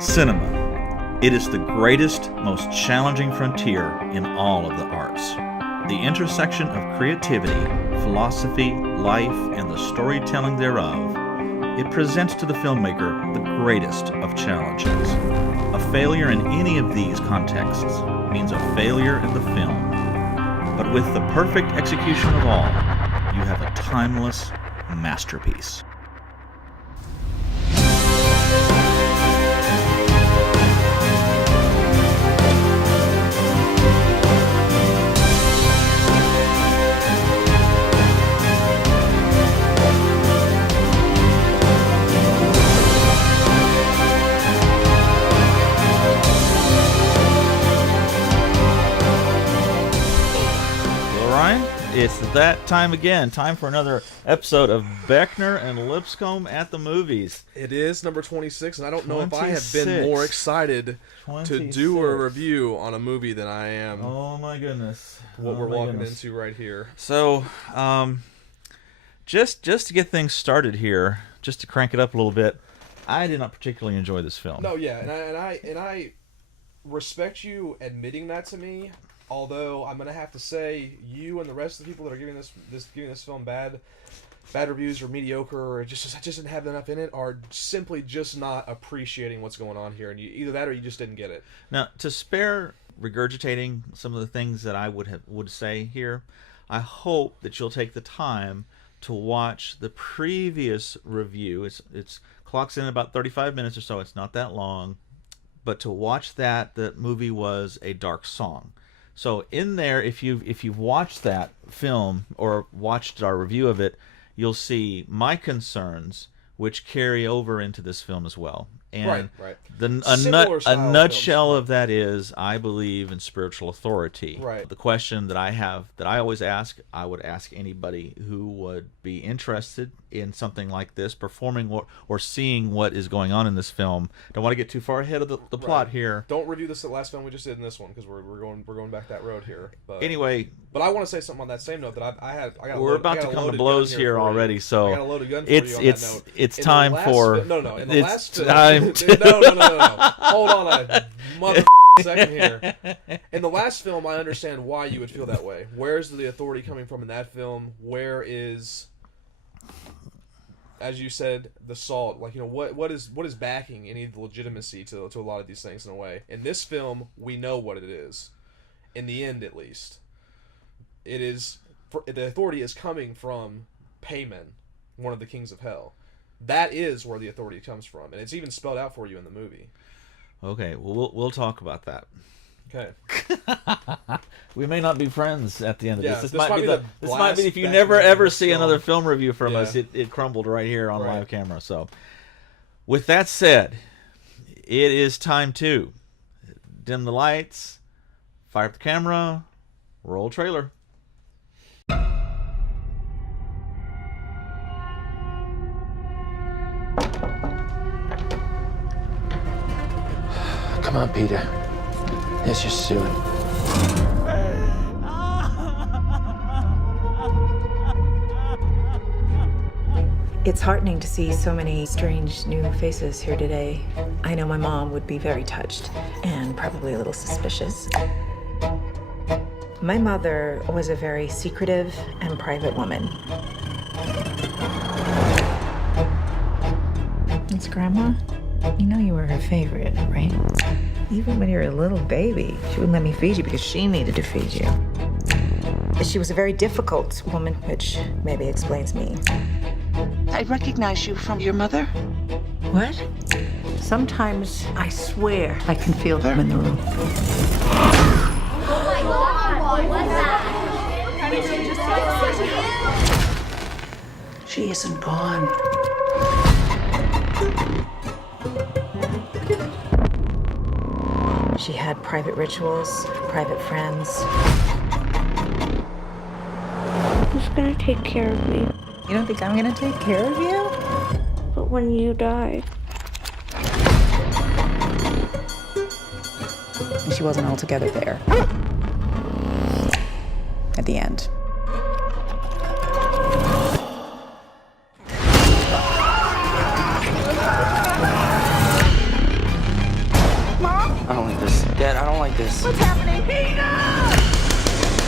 Cinema. It is the greatest, most challenging frontier in all of the arts. The intersection of creativity, philosophy, life, and the storytelling thereof. It presents to the filmmaker the greatest of challenges. A failure in any of these contexts means a failure in the film. But with the perfect execution of all, you have a timeless masterpiece. It's that time again. Time for another episode of Beckner and Lipscomb at the Movies. It is number 26, and I don't know if I have been more excited to do a review on a movie than I am. Oh my goodness. What we're walking into right here. So, just to get things started here, just to crank it up a little bit, I did not particularly enjoy this film. No, yeah, and I respect you admitting that to me. Although I'm gonna have to say, you and the rest of the people that are giving this film bad reviews or mediocre or just didn't have enough in it are simply just not appreciating what's going on here, and either that or you just didn't get it. Now, to spare regurgitating some of the things that I would say here, I hope that you'll take the time to watch the previous review. It's clocks in about 35 minutes or so. It's not that long, but to watch that, the movie was A Dark Song. So in there, if you've watched that film or watched our review of it, you'll see my concerns, which carry over into this film as well. And right. A nutshell of that is, I believe in spiritual authority. Right. The question that I always ask, I would ask anybody who would be interested in something like this, performing or seeing what is going on in this film. Don't want to get too far ahead of the plot here. Don't review the last film we just did in this one, because we're going back that road here. But anyway, but I want to say something on that same note that I got. We're about to come to blows here already, so I got a loaded gun for you on that note. It's time for no. In the it's last time. No. Hold on a mother second here. In the last film, I understand why you would feel that way. Where's the authority coming from in that film? Where is, as you said, the salt? Like, what is backing any legitimacy to a lot of these things in a way? In this film, we know what it is. In the end, at least, it is the authority is coming from Payman, one of the kings of hell. That is where the authority comes from, and it's even spelled out for you in the movie. Okay, well, we'll talk about that. Okay. We may not be friends at the end of this. This might be if you never ever see another film review from us, it crumbled right here on live camera. So, with that said, it is time to dim the lights, fire up the camera, roll trailer. Come on, Peter. Let's just do it. It's heartening to see so many strange new faces here today. I know my mom would be very touched and probably a little suspicious. My mother was a very secretive and private woman. It's Grandma. You know you were her favorite, right? Even when you were a little baby, she wouldn't let me feed you because she needed to feed you. She was a very difficult woman, which maybe explains me. I recognize you from your mother. What? Sometimes I swear I can feel them in the room. Oh my God! What's that? She isn't gone. She had private rituals, private friends. Who's gonna take care of me? You don't think I'm gonna take care of you? But when you die... She wasn't altogether there. At the end. this. What's happening? Enough!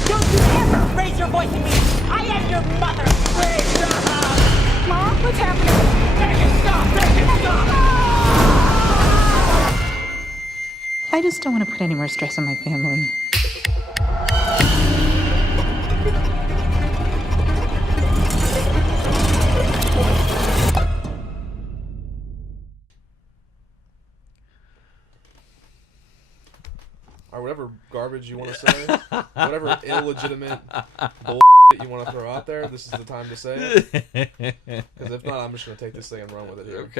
Don't you ever raise your voice at me! I am your mother! Please stop! Mom, what's happening? Make it stop! Make it stop! I just don't want to put any more stress on my family. Or whatever garbage you want to say, whatever illegitimate bull you want to throw out there, this is the time to say it. Because if not, I'm just going to take this thing and run with it here.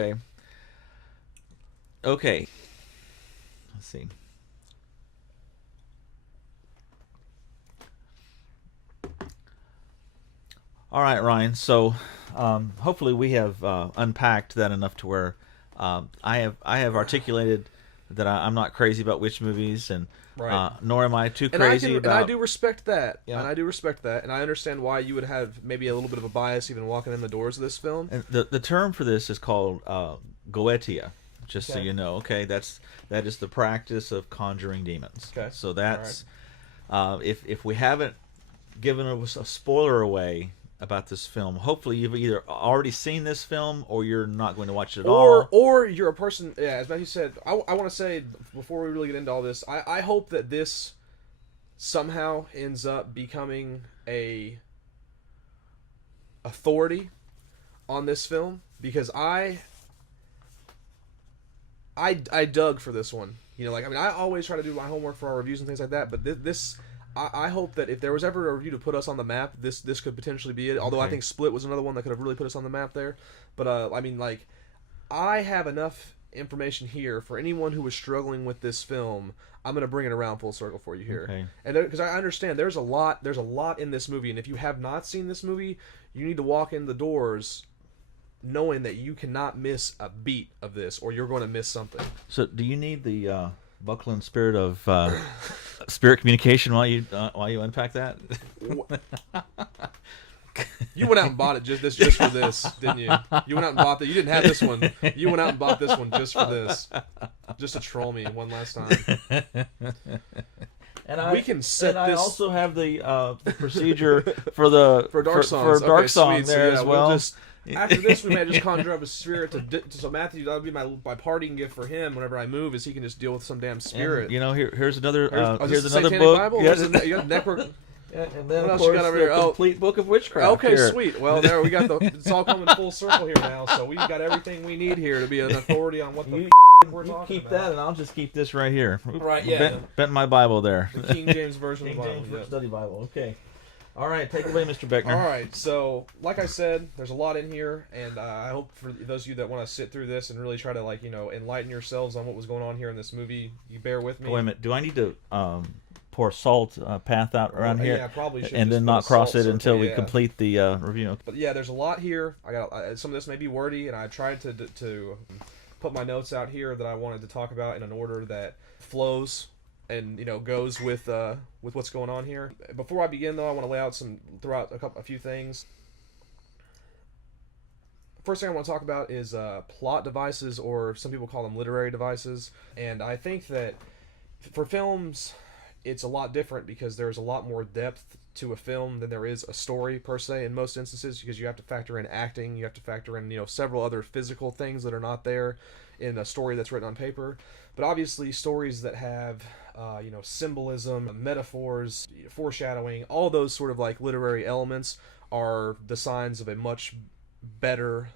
Okay. Let's see. All right, Ryan. So hopefully we have unpacked that enough to where I have articulated that I'm not crazy about witch movies, and Right. nor am I too crazy about. And I do respect that. Yeah. And I do respect that. And I understand why you would have maybe a little bit of a bias even walking in the doors of this film. And the term for this is called goetia, just so Okay. you know. Okay, that is the practice of conjuring demons. Okay. So that's if we haven't given a spoiler away about this film, hopefully you've either already seen this film or you're not going to watch it at all. Or you're a person, yeah, as Matthew said, I want to say, before we really get into all this, I hope that this somehow ends up becoming a authority on this film, because I dug for this one. You know, like, I mean, I always try to do my homework for our reviews and things like that, but this I hope that if there was ever a review to put us on the map, this could potentially be it. Although I think Split was another one that could have really put us on the map there. But I mean, like, I have enough information here for anyone who was struggling with this film. I'm gonna bring it around full circle for you here, Okay. and because I understand there's a lot in this movie, and if you have not seen this movie, you need to walk in the doors knowing that you cannot miss a beat of this, or you're going to miss something. So, do you need the buckling spirit of spirit communication while you unpack that? You went out and bought it just for this, didn't you? You went out and bought that. You didn't have this one. You went out and bought this one just for this, just to troll me one last time. And we can set and this. I also have the procedure for dark songs Okay, song sweet. there So, as well. We'll just, after this, we might just conjure up a spirit so Matthew, that'll be my parting gift for him whenever I move, is he can just deal with some damn spirit. And, you know, here's another Here's another Satanic book. Bible? Yes. You got Necro. Yeah, and then What of else you course got over the here? Oh. complete book of witchcraft. Okay, here. sweet. Well, there we got it's all coming full circle here now. So we've got everything we need here to be an authority on what the we're You talking keep about. that, and I'll just keep this right here. Right, yeah. Bent my Bible there. The King James version King of the Bible. James Yeah. Study Bible. Okay. All right, take it away, Mr. Beckner. All right, so like I said, there's a lot in here, and I hope for those of you that want to sit through this and really try to, like, you know, enlighten yourselves on what was going on here in this movie, you bear with me. Wait a minute. Do I need to pour salt path out around here? Yeah, I probably should. And just then put a not cross salt it until circle, we yeah. complete the review. But yeah, there's a lot here. I got some of this may be wordy, and I tried to put my notes out here that I wanted to talk about in an order that flows and, you know, goes with what's going on here. Before I begin, though, I want to lay out throw out a few things. First thing I want to talk about is plot devices, or some people call them literary devices. And I think that for films, it's a lot different because there's a lot more depth to a film than there is a story per se in most instances, because you have to factor in acting, you have to factor in, you know, several other physical things that are not there in a story that's written on paper. But obviously stories that have you know, symbolism, metaphors, foreshadowing, all those sort of like literary elements are the signs of a much better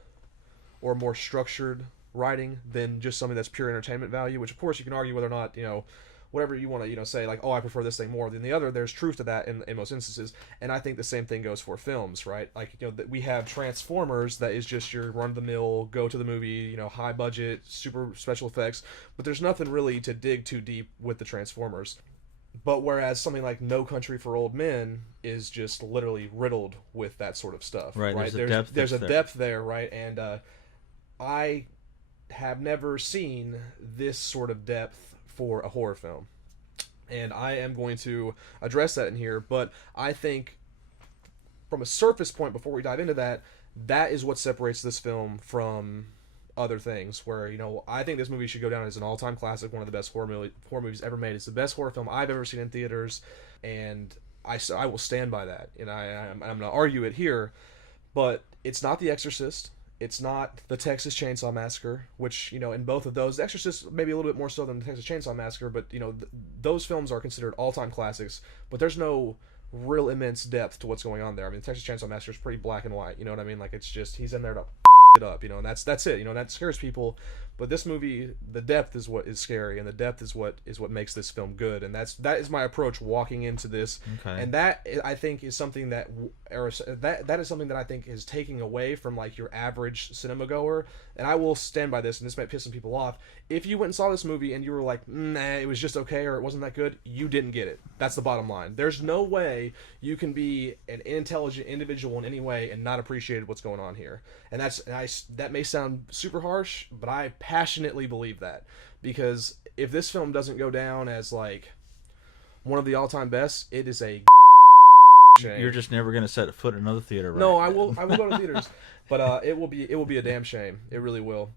or more structured writing than just something that's pure entertainment value, which of course you can argue whether or not, you know, whatever you want to, you know, say, like, oh, I prefer this thing more than the other. There's truth to that in most instances, and I think the same thing goes for films, right? Like, you know, we have Transformers, that is just your run-of-the-mill, go to the movie, you know, high budget, super special effects, but there's nothing really to dig too deep with the Transformers. But whereas something like No Country for Old Men is just literally riddled with that sort of stuff, Right, right? there's a Depth there, right? And I have never seen this sort of depth for a horror film, and I am going to address that in here. But I think from a surface point, before we dive into that, that is what separates this film from other things. Where I think this movie should go down as an all-time classic, one of the best horror movies ever made. It's the best horror film I've ever seen in theaters, and I will stand by that. And I'm going to argue it here, but it's not The Exorcist. It's not the Texas Chainsaw Massacre, which, in both of those, The Exorcist maybe a little bit more so than the Texas Chainsaw Massacre, but, those films are considered all-time classics, but there's no real immense depth to what's going on there. I mean, the Texas Chainsaw Massacre is pretty black and white, you know what I mean? Like, it's just, he's in there to it up, and that's it, that scares people. But this movie, the depth is what is scary, and the depth is what makes this film good, and that is my approach walking into this. Okay. And that, I think, is something that is something that I think is taking away from like your average cinema goer. And I will stand by this, and this might piss some people off. If you went and saw this movie and you were like, nah, it was just okay, or it wasn't that good, you didn't get it. That's the bottom line. There's no way you can be an intelligent individual in any way and not appreciate what's going on here. And that may sound super harsh, but I passionately believe that, because if this film doesn't go down as like one of the all-time best, it is a shame. You're just never going to set foot in another theater, right? No, I will go to theaters, but it will be a damn shame. It really will,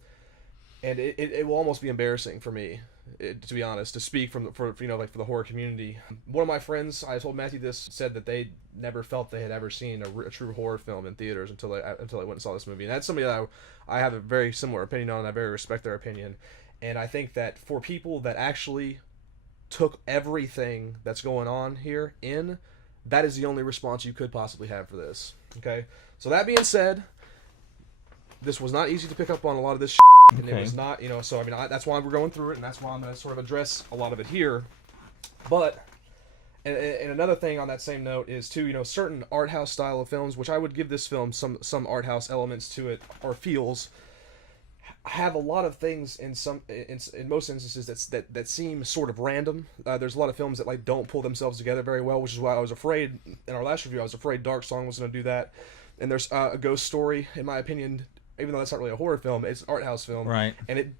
and it will almost be embarrassing for me, to be honest, to speak for the horror community. One of my friends, I told Matthew this, said that they never felt they had ever seen a true horror film in theaters until they went and saw this movie. And that's somebody that I have a very similar opinion on, and I very respect their opinion. And I think that for people that actually took everything that's going on here in, that is the only response you could possibly have for this. Okay? So that being said, this was not easy to pick up on a lot of this shit, and it was not, so I mean, that's why we're going through it, and that's why I'm going to sort of address a lot of it here. But, and another thing on that same note is too, certain art house style of films, which I would give this film some art house elements to it, or feels, have a lot of things in most instances that seem sort of random. There's a lot of films that like don't pull themselves together very well, which is why I was afraid in our last review. I was afraid Dark Song was going to do that. And there's a Ghost Story, in my opinion, even though that's not really a horror film, it's an art house film, right? And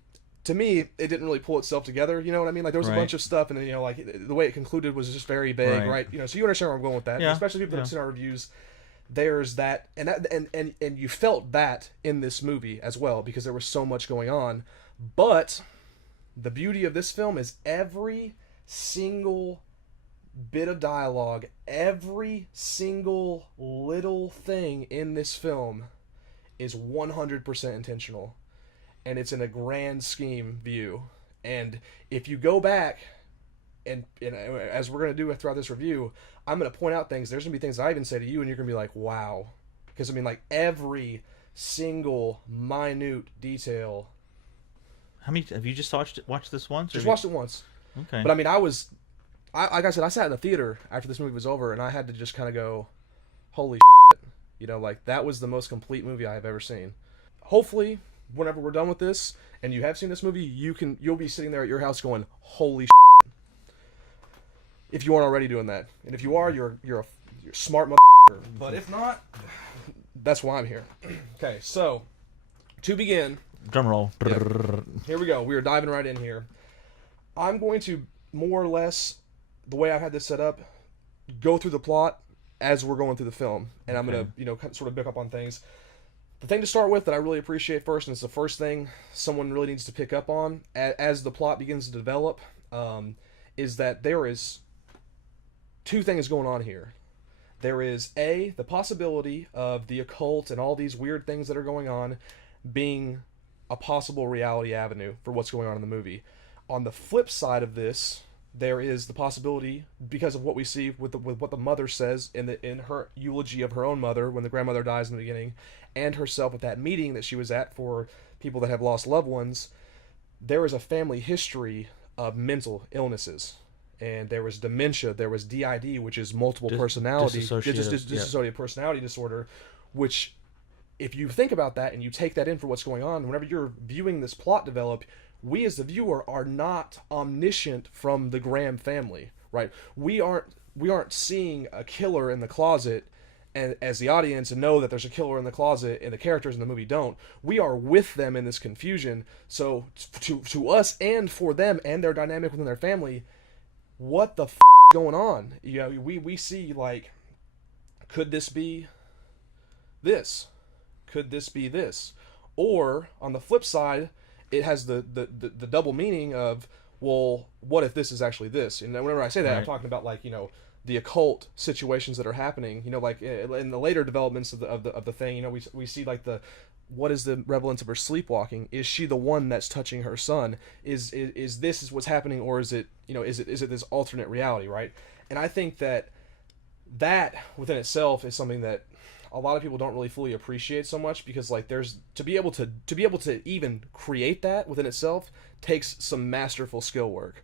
to me, it didn't really pull itself together. You know what I mean? Like there was a bunch of stuff, and then like the way it concluded was just very vague, right? So you understand where I'm going with that, especially people that have seen our reviews. There's that, and you felt that in this movie as well, because there was so much going on. But the beauty of this film is every single bit of dialogue, every single little thing in this film is 100% intentional, and it's in a grand scheme view. And if you go back and as we're going to do throughout this review, I'm going to point out things. There's going to be things that I even say to you, and you're going to be like, wow. Because, I mean, like, every single minute detail. How many have you just watched this once? Just watched it once. Okay. But, I mean, like I said, I sat in the theater after this movie was over, and I had to just kind of go, holy shit. Like, that was the most complete movie I have ever seen. Hopefully, whenever we're done with this, and you have seen this movie, you'll be sitting there at your house going, holy shit. If you aren't already doing that. And if you are, you're a smart motherfucker. But if not, that's why I'm here. Okay, so, to begin... Drum roll. Yeah, here we go. We are diving right in here. I'm going to, more or less, the way I've had this set up, go through the plot as we're going through the film. And I'm going to, sort of pick up on things. The thing to start with that I really appreciate first, and it's the first thing someone really needs to pick up on as the plot begins to develop, is that there is... two things going on here. There is the possibility of the occult and all these weird things that are going on being a possible reality avenue for what's going on in the movie. On the flip side of this, there is the possibility, because of what we see with what the mother says in her eulogy of her own mother when the grandmother dies in the beginning, and herself at that meeting that she was at for people that have lost loved ones, there is a family history of mental illnesses. And there was dementia, there was DID, which is multiple personality, dissociative personality disorder, which, if you think about that and you take that in for what's going on, whenever you're viewing this plot develop, we as the viewer are not omniscient from the Graham family, right? We aren't seeing a killer in the closet, and as the audience, and know that there's a killer in the closet, and the characters in the movie don't. We are with them in this confusion. So to us and for them and their dynamic within their family, what the going on? We see, like, could this be this? Could this be this? Or on the flip side, it has the double meaning of, well, what if this is actually this? And whenever I say that, I'm talking about, like, you know, the occult situations that are happening. You know, like in the later developments of the thing, you know, we see like what is the relevance of her sleepwalking? Is she the one that's touching her son? Is this what's happening, or is it, you know, is it this alternate reality, right? And I think that within itself is something that a lot of people don't really fully appreciate so much, because like there's to be able to even create that within itself takes some masterful skill work.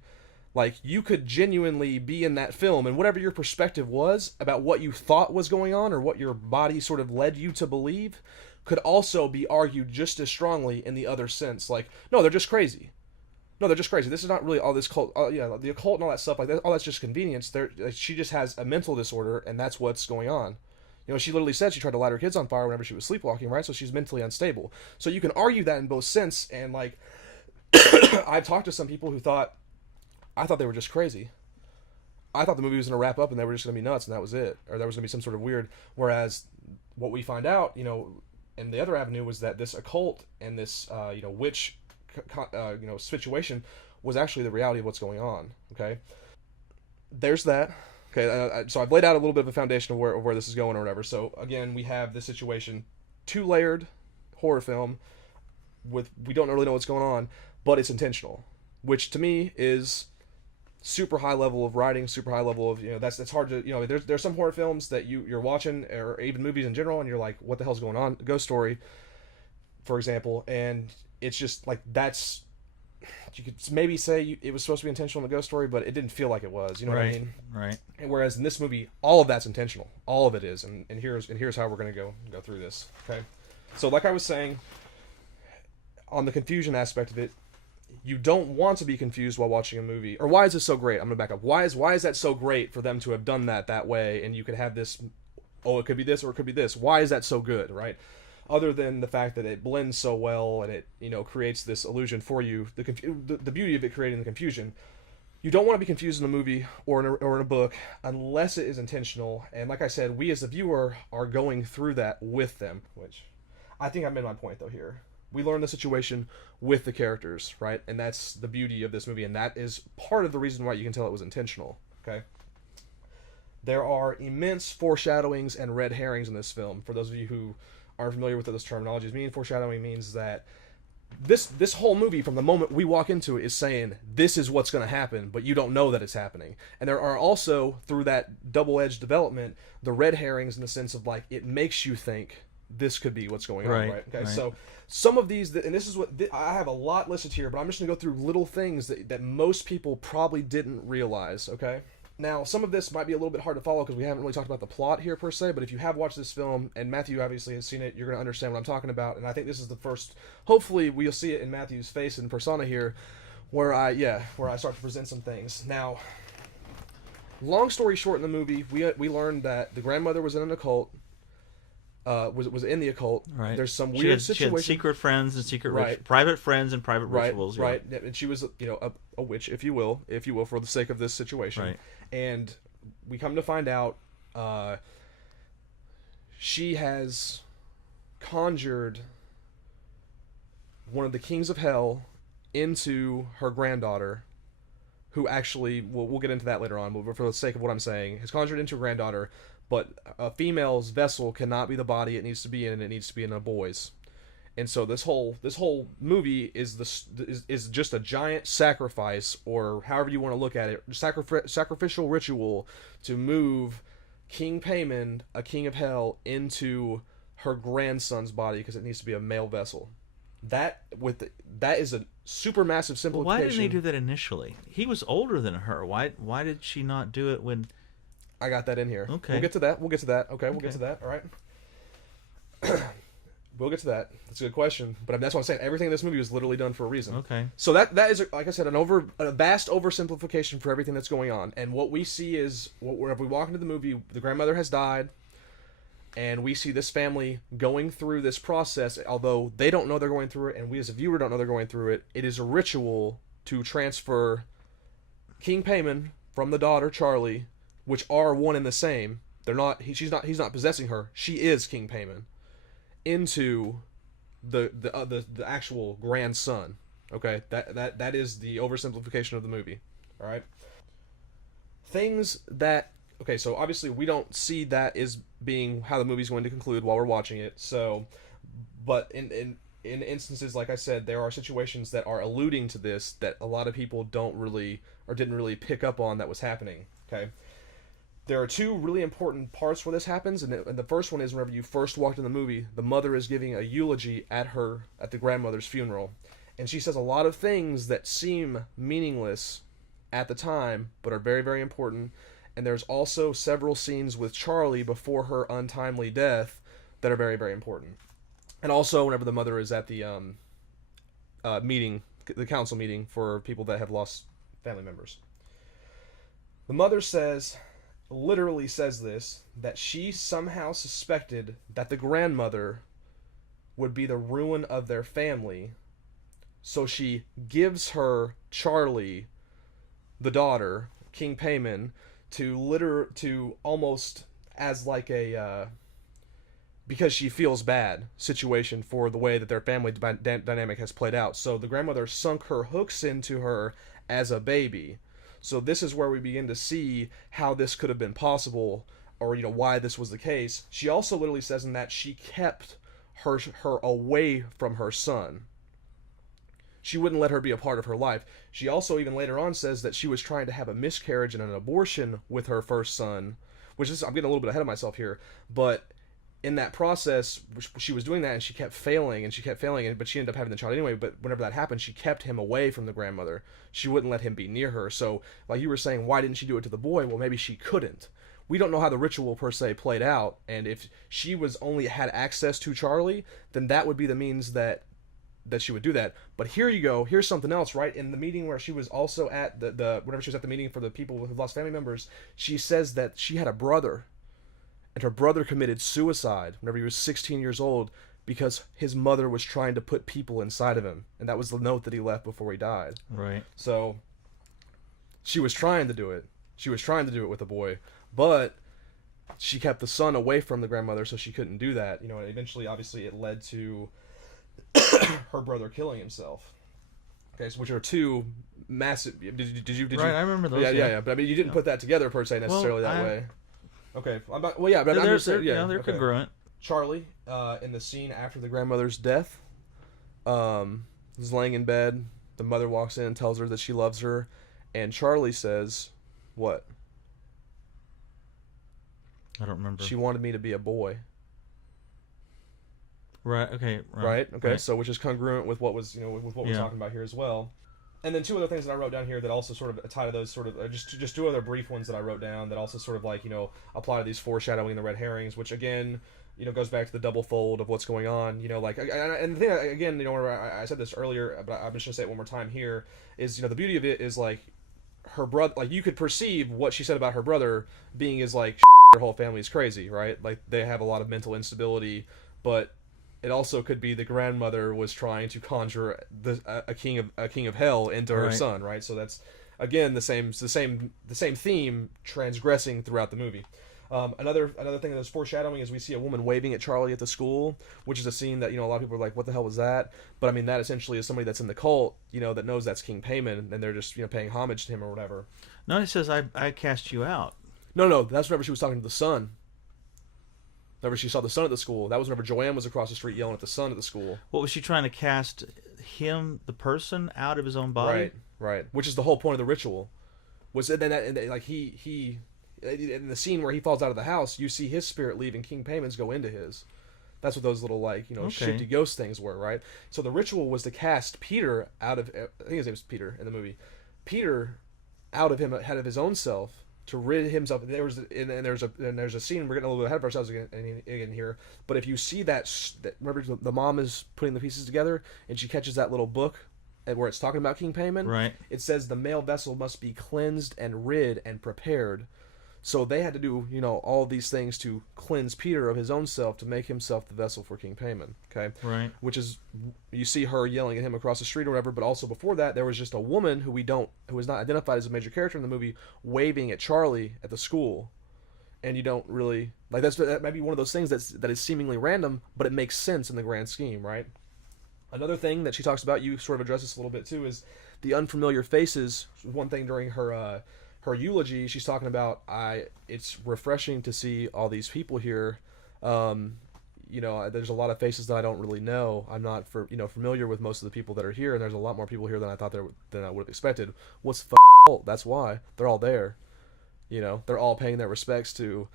Like, you could genuinely be in that film, and whatever your perspective was about what you thought was going on, or what your body sort of led you to believe, could also be argued just as strongly in the other sense. Like, no, they're just crazy. No, they're just crazy. This is not really all this cult. The occult and all that stuff, like that, all that's just convenience. She just has a mental disorder, and that's what's going on. You know, she literally said she tried to light her kids on fire whenever she was sleepwalking, right? So she's mentally unstable. So you can argue that in both sense, and like, I've talked to some people who I thought they were just crazy. I thought the movie was going to wrap up and they were just going to be nuts and that was it. Or there was going to be some sort of weird... Whereas what we find out, you know, in the other avenue was that this occult and this, you know, witch, you know, situation was actually the reality of what's going on, okay? There's that. Okay, so I've laid out a little bit of a foundation of where this is going or whatever. So, again, we have this situation, 2-layered horror film with... We don't really know what's going on, but it's intentional. Which, to me, is... super high level of writing, super high level of, you know, that's hard to, you know, there's some horror films that you're watching, or even movies in general, and you're like, what the hell's going on? Ghost Story, for example, and it's just like, that's, you could maybe say it was supposed to be intentional in the Ghost Story, but it didn't feel like it was, you know what I mean? Right. And whereas in this movie, all of that's intentional, all of it is, and here's how we're gonna go through this. Okay, so like I was saying, on the confusion aspect of it, you don't want to be confused while watching a movie. Or why is this so great? I'm going to back up. Why is that so great for them to have done that way, and you could have this, oh, it could be this or it could be this. Why is that so good, right? Other than the fact that it blends so well and it, you know, creates this illusion for you, the beauty of it creating the confusion. You don't want to be confused in a movie or in a book unless it is intentional. And like I said, we as the viewer are going through that with them, which I think I made my point though here. We learn the situation with the characters, right? And that's the beauty of this movie, and that is part of the reason why you can tell it was intentional, okay? There are immense foreshadowings and red herrings in this film. For those of you who aren't familiar with those terminologies, meaning foreshadowing means that this whole movie, from the moment we walk into it, is saying, this is what's going to happen, but you don't know that it's happening. And there are also, through that double-edged development, the red herrings in the sense of, like, it makes you think this could be what's going on, right? Okay, so some of these, and this is what I have a lot listed here, but I'm just gonna go through little things that most people probably didn't realize. Okay, now some of this might be a little bit hard to follow because we haven't really talked about the plot here per se, but if you have watched this film, and Matthew obviously has seen it, you're gonna understand what I'm talking about. And I think this is the first, hopefully we'll see it in Matthew's face and persona here, where I start to present some things. Now, long story short, in the movie, we learned that the grandmother was in an occult. Was in the occult. Right. There's some weird situation. She had secret friends and private friends and private rituals. Right. And she was, you know, a witch, if you will, for the sake of this situation. Right. And we come to find out, she has conjured one of the kings of hell into her granddaughter, who actually, we'll get into that later on, but for the sake of what I'm saying, has conjured into her granddaughter. But a female's vessel cannot be the body it needs to be in, and it needs to be in a boy's. And so this whole movie is just a giant sacrifice, or however you want to look at it, sacrificial ritual to move King Payman, a king of hell, into her grandson's body because it needs to be a male vessel. That is a super massive simplification. Why didn't they do that initially? He was older than her. Why did she not do it when? I got that in here. Okay. We'll get to that. Okay, we'll get to that. All right. We'll get to that. That's a good question. But that's what I'm saying. Everything in this movie was literally done for a reason. Okay. So that is, like I said, a vast oversimplification for everything that's going on. And what we see is, if we walk into the movie, the grandmother has died, and we see this family going through this process, although they don't know they're going through it, and we as a viewer don't know they're going through it. It is a ritual to transfer King Payman from the daughter, Charlie, which are one and the same. They're not. He's not possessing her. She is King Payman. Into the actual grandson. Okay, that is the oversimplification of the movie. All right. Things that okay, so obviously we don't see that as being how the movie's going to conclude while we're watching it. So, but in instances, like I said, there are situations that are alluding to this that a lot of people don't really or didn't really pick up on that was happening. Okay. There are two really important parts where this happens, and the first one is whenever you first walked in the movie, the mother is giving a eulogy at the grandmother's funeral, and she says a lot of things that seem meaningless at the time, but are very, very important. And there's also several scenes with Charlie before her untimely death that are very, very important. And also whenever the mother is at the meeting, the council meeting for people that have lost family members. The mother literally says this, that she somehow suspected that the grandmother would be the ruin of their family, so she gives her Charlie, the daughter, King Payman, to almost as like a because she feels bad situation for the way that their family dynamic has played out. So the grandmother sunk her hooks into her as a baby. So this is where we begin to see how this could have been possible, or why this was the case. She also literally says in that she kept her away from her son. She wouldn't let her be a part of her life. She also even later on says that she was trying to have a miscarriage and an abortion with her first son, which is, I'm getting a little bit ahead of myself here, but in that process, she was doing that and she kept failing, but she ended up having the child anyway. But whenever that happened, she kept him away from the grandmother. She wouldn't let him be near her. So, like you were saying, why didn't she do it to the boy? Well, maybe she couldn't. We don't know how the ritual per se played out, and if she was only had access to Charlie, then that would be the means that she would do that. But here you go. Here's something else, right? In the meeting where she was also at whenever she was at the meeting for the people who lost family members, she says that she had a brother. And her brother committed suicide whenever he was 16 years old because his mother was trying to put people inside of him. And that was the note that he left before he died. Right. So she was trying to do it. She was trying to do it with the boy. But she kept the son away from the grandmother, so she couldn't do that. And eventually, obviously, it led to her brother killing himself. Okay, so which are two massive... Did you... Right, I remember those. Yeah. But I mean, you didn't put that together, per se, necessarily that way. Okay. But They're congruent. Charlie, in the scene after the grandmother's death, is laying in bed. The mother walks in and tells her that she loves her, and Charlie says, "What?" I don't remember. She wanted me to be a boy. Right. Okay. Right. Okay. Right. So, which is congruent with what was, with what we're talking about here as well. And then two other things that I wrote down here that also sort of tie to those sort of just two other brief ones that I wrote down that also sort of like apply to these foreshadowing the red herrings, which again goes back to the double fold of what's going on. And the thing again, I said this earlier, but I'm just gonna say it one more time here is the beauty of it is like her brother, like you could perceive what she said about her brother being is like her whole family is crazy, right? Like they have a lot of mental instability, but it also could be the grandmother was trying to conjure a king of hell into her son, right? So that's again the same theme transgressing throughout the movie. Another thing that is foreshadowing is we see a woman waving at Charlie at the school, which is a scene that a lot of people are like, "What the hell was that?" But I mean, that essentially is somebody that's in the cult, that knows that's King Payman, and they're just paying homage to him or whatever. No, he says, "I cast you out." No, that's whenever she was talking to the son. Whenever she saw the son at the school, that was whenever Joanne was across the street yelling at the son at the school. What was she trying to cast him, the person, out of his own body? Right. Which is the whole point of the ritual. Was then like he in the scene where he falls out of the house, you see his spirit leave and King Payman's go into his. That's what those little shifty ghost things were, right? So the ritual was to cast Peter out of, I think his name was Peter in the movie, Peter out of him, out of his own self, to rid himself. There's a scene, we're getting a little bit ahead of ourselves again here, but if you see that remember the mom is putting the pieces together and she catches that little book where it's talking about King Payman, right? It says the male vessel must be cleansed and rid and prepared. So they had to do all these things to cleanse Peter of his own self to make himself the vessel for King Payman. Okay, right. Which is, you see her yelling at him across the street or whatever, but also before that there was just a woman who is not identified as a major character in the movie waving at Charlie at the school, and you don't really like that might be one of those things that is seemingly random, but it makes sense in the grand scheme, right? Another thing that she talks about, you sort of address this a little bit too, is the unfamiliar faces. One thing during her eulogy, she's talking about, it's refreshing to see all these people here. There's a lot of faces that I don't really know. I'm not familiar with most of the people that are here, and there's a lot more people here than I thought than I would have expected. What's the fault? That's why they're all there. They're all paying their respects to,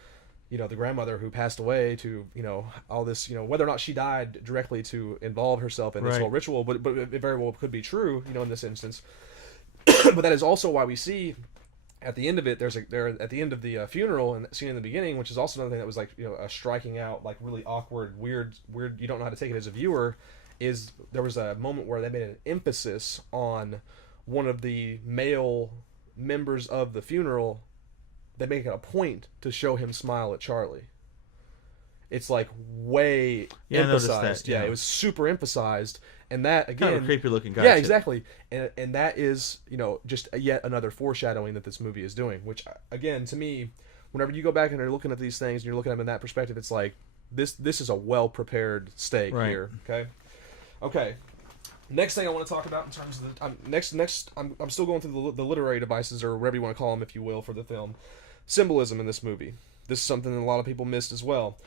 the grandmother who passed away, to, all this, whether or not she died directly to involve herself in this whole ritual, but it very well could be true, in this instance. But that is also why we see at the end of it, at the end of the funeral and scene in the beginning, which is also another thing that was like, a striking out, like really awkward, weird, you don't know how to take it as a viewer, is there was a moment where they made an emphasis on one of the male members of the funeral. They make it a point to show him smile at Charlie. It's like way emphasized. That, yeah. It was super emphasized, and that again, kind of a creepy looking guy. Yeah, too. exactly, and that is just yet another foreshadowing that this movie is doing. Which again, to me, whenever you go back and you're looking at these things and you're looking at them in that perspective, it's like this is a well prepared stake here. Okay. Next thing I want to talk about in terms of the I'm still going through the literary devices, or whatever you want to call them, if you will, for the film. Symbolism in this movie. This is something that a lot of people missed as well.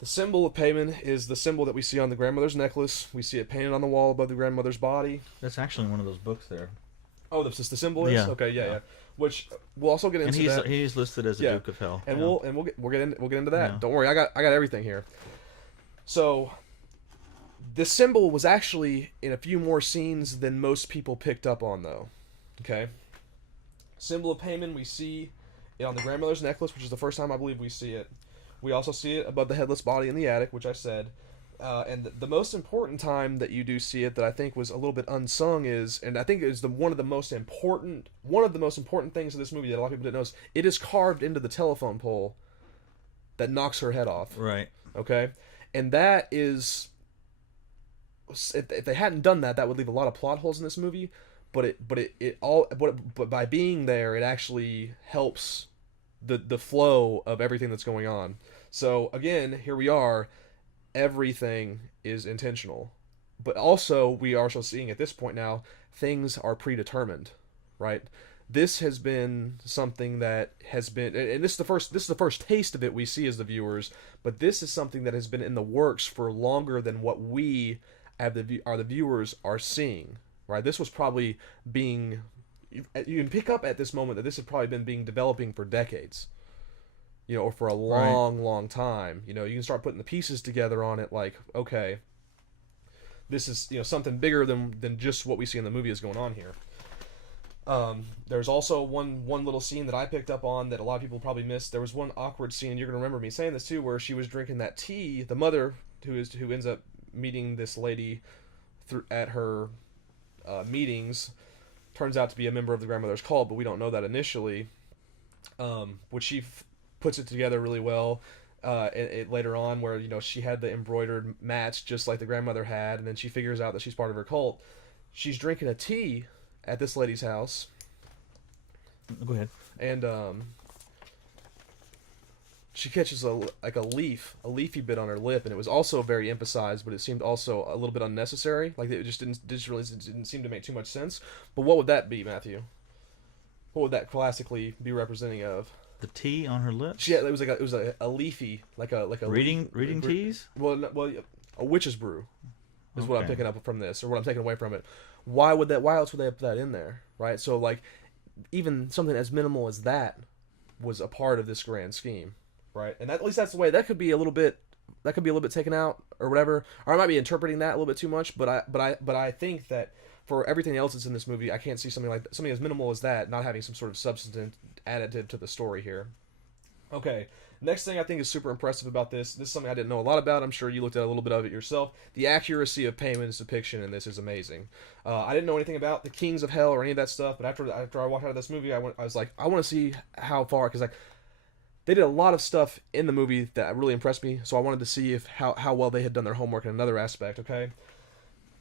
The symbol of payment is the symbol that we see on the grandmother's necklace. We see it painted on the wall above the grandmother's body. That's actually one of those books there. Oh, that's just the symbol is? Yeah. Okay, yeah. Which we'll also get into that. And he's listed as a Duke of Hell. And we'll get into that. Yeah. Don't worry, I got everything here. So the symbol was actually in a few more scenes than most people picked up on, though. Okay? Symbol of payment, we see it on the grandmother's necklace, which is the first time I believe we see it. We also see it above the headless body in the attic, which I said. And the most important time that you do see it, that I think was a little bit unsung, is, and I think it is one of the most important things of this movie that a lot of people didn't notice. It is carved into the telephone pole that knocks her head off. Right. Okay, and that is, if they hadn't done that, that would leave a lot of plot holes in this movie. But by being there, it actually helps the flow of everything that's going on. So again, here we are. Everything is intentional, but also we are also seeing at this point now things are predetermined, right? This has been something that has been, and this is the first taste of it we see as the viewers, but this is something that has been in the works for longer than what we the viewers are seeing, right? This was probably being, you can pick up at this moment that this has probably been developing for decades. Or for a long time. You can start putting the pieces together on it, like, okay, this is, something bigger than just what we see in the movie is going on here. There's also one little scene that I picked up on that a lot of people probably missed. There was one awkward scene, you're going to remember me saying this too, where she was drinking that tea. The mother, who ends up meeting this lady at her meetings, turns out to be a member of the grandmother's cult, but we don't know that initially. Which she puts it together really well later on, where she had the embroidered mats just like the grandmother had, and then she figures out that she's part of her cult. She's drinking a tea at this lady's house. Go ahead. And she catches a leafy bit on her lip, and it was also very emphasized, but it seemed also a little bit unnecessary. Like it just didn't seem to make too much sense. But what would that be, Matthew? What would that classically be representing of? The tea on her lips. Yeah, it was a leafy, like a reading teas. Well, a witch's brew is what I'm picking up from this, or what I'm taking away from it. Why else would they put that in there, right? So like, even something as minimal as that was a part of this grand scheme, right? And at least that's the way. That could be a little bit taken out or whatever, or I might be interpreting that a little bit too much. But I think that for everything else that's in this movie, I can't see something as minimal as that not having some sort of substantive additive to the story here. Okay, next thing I think is super impressive about this is something I didn't know a lot about. I'm sure you looked at a little bit of it yourself. The accuracy of Payman's depiction in this is amazing. I didn't know anything about the Kings of Hell or any of that stuff, but after I walked out of this movie, I was like, I want to see how far, because they did a lot of stuff in the movie that really impressed me, so I wanted to see how well they had done their homework in another aspect, okay?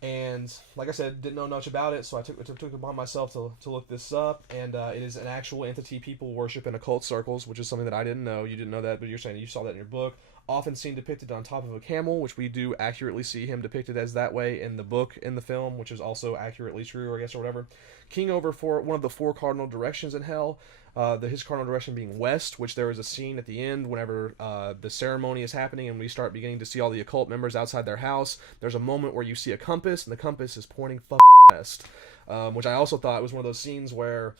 And like I said, didn't know much about it, so I took it upon myself to look this up. And it is an actual entity people worship in occult circles, which is something that I didn't know. You didn't know that, but you're saying you saw that in your book. often seen depicted on top of a camel, which we do accurately see him depicted as that way in the book, in the film, which is also accurately true, I guess, or whatever. King over for one of the 4 cardinal directions in hell, his cardinal direction being west, which there is a scene at the end whenever the ceremony is happening and we start beginning to see all the occult members outside their house. There's a moment where you see a compass, and the compass is pointing west, which I also thought was one of those scenes where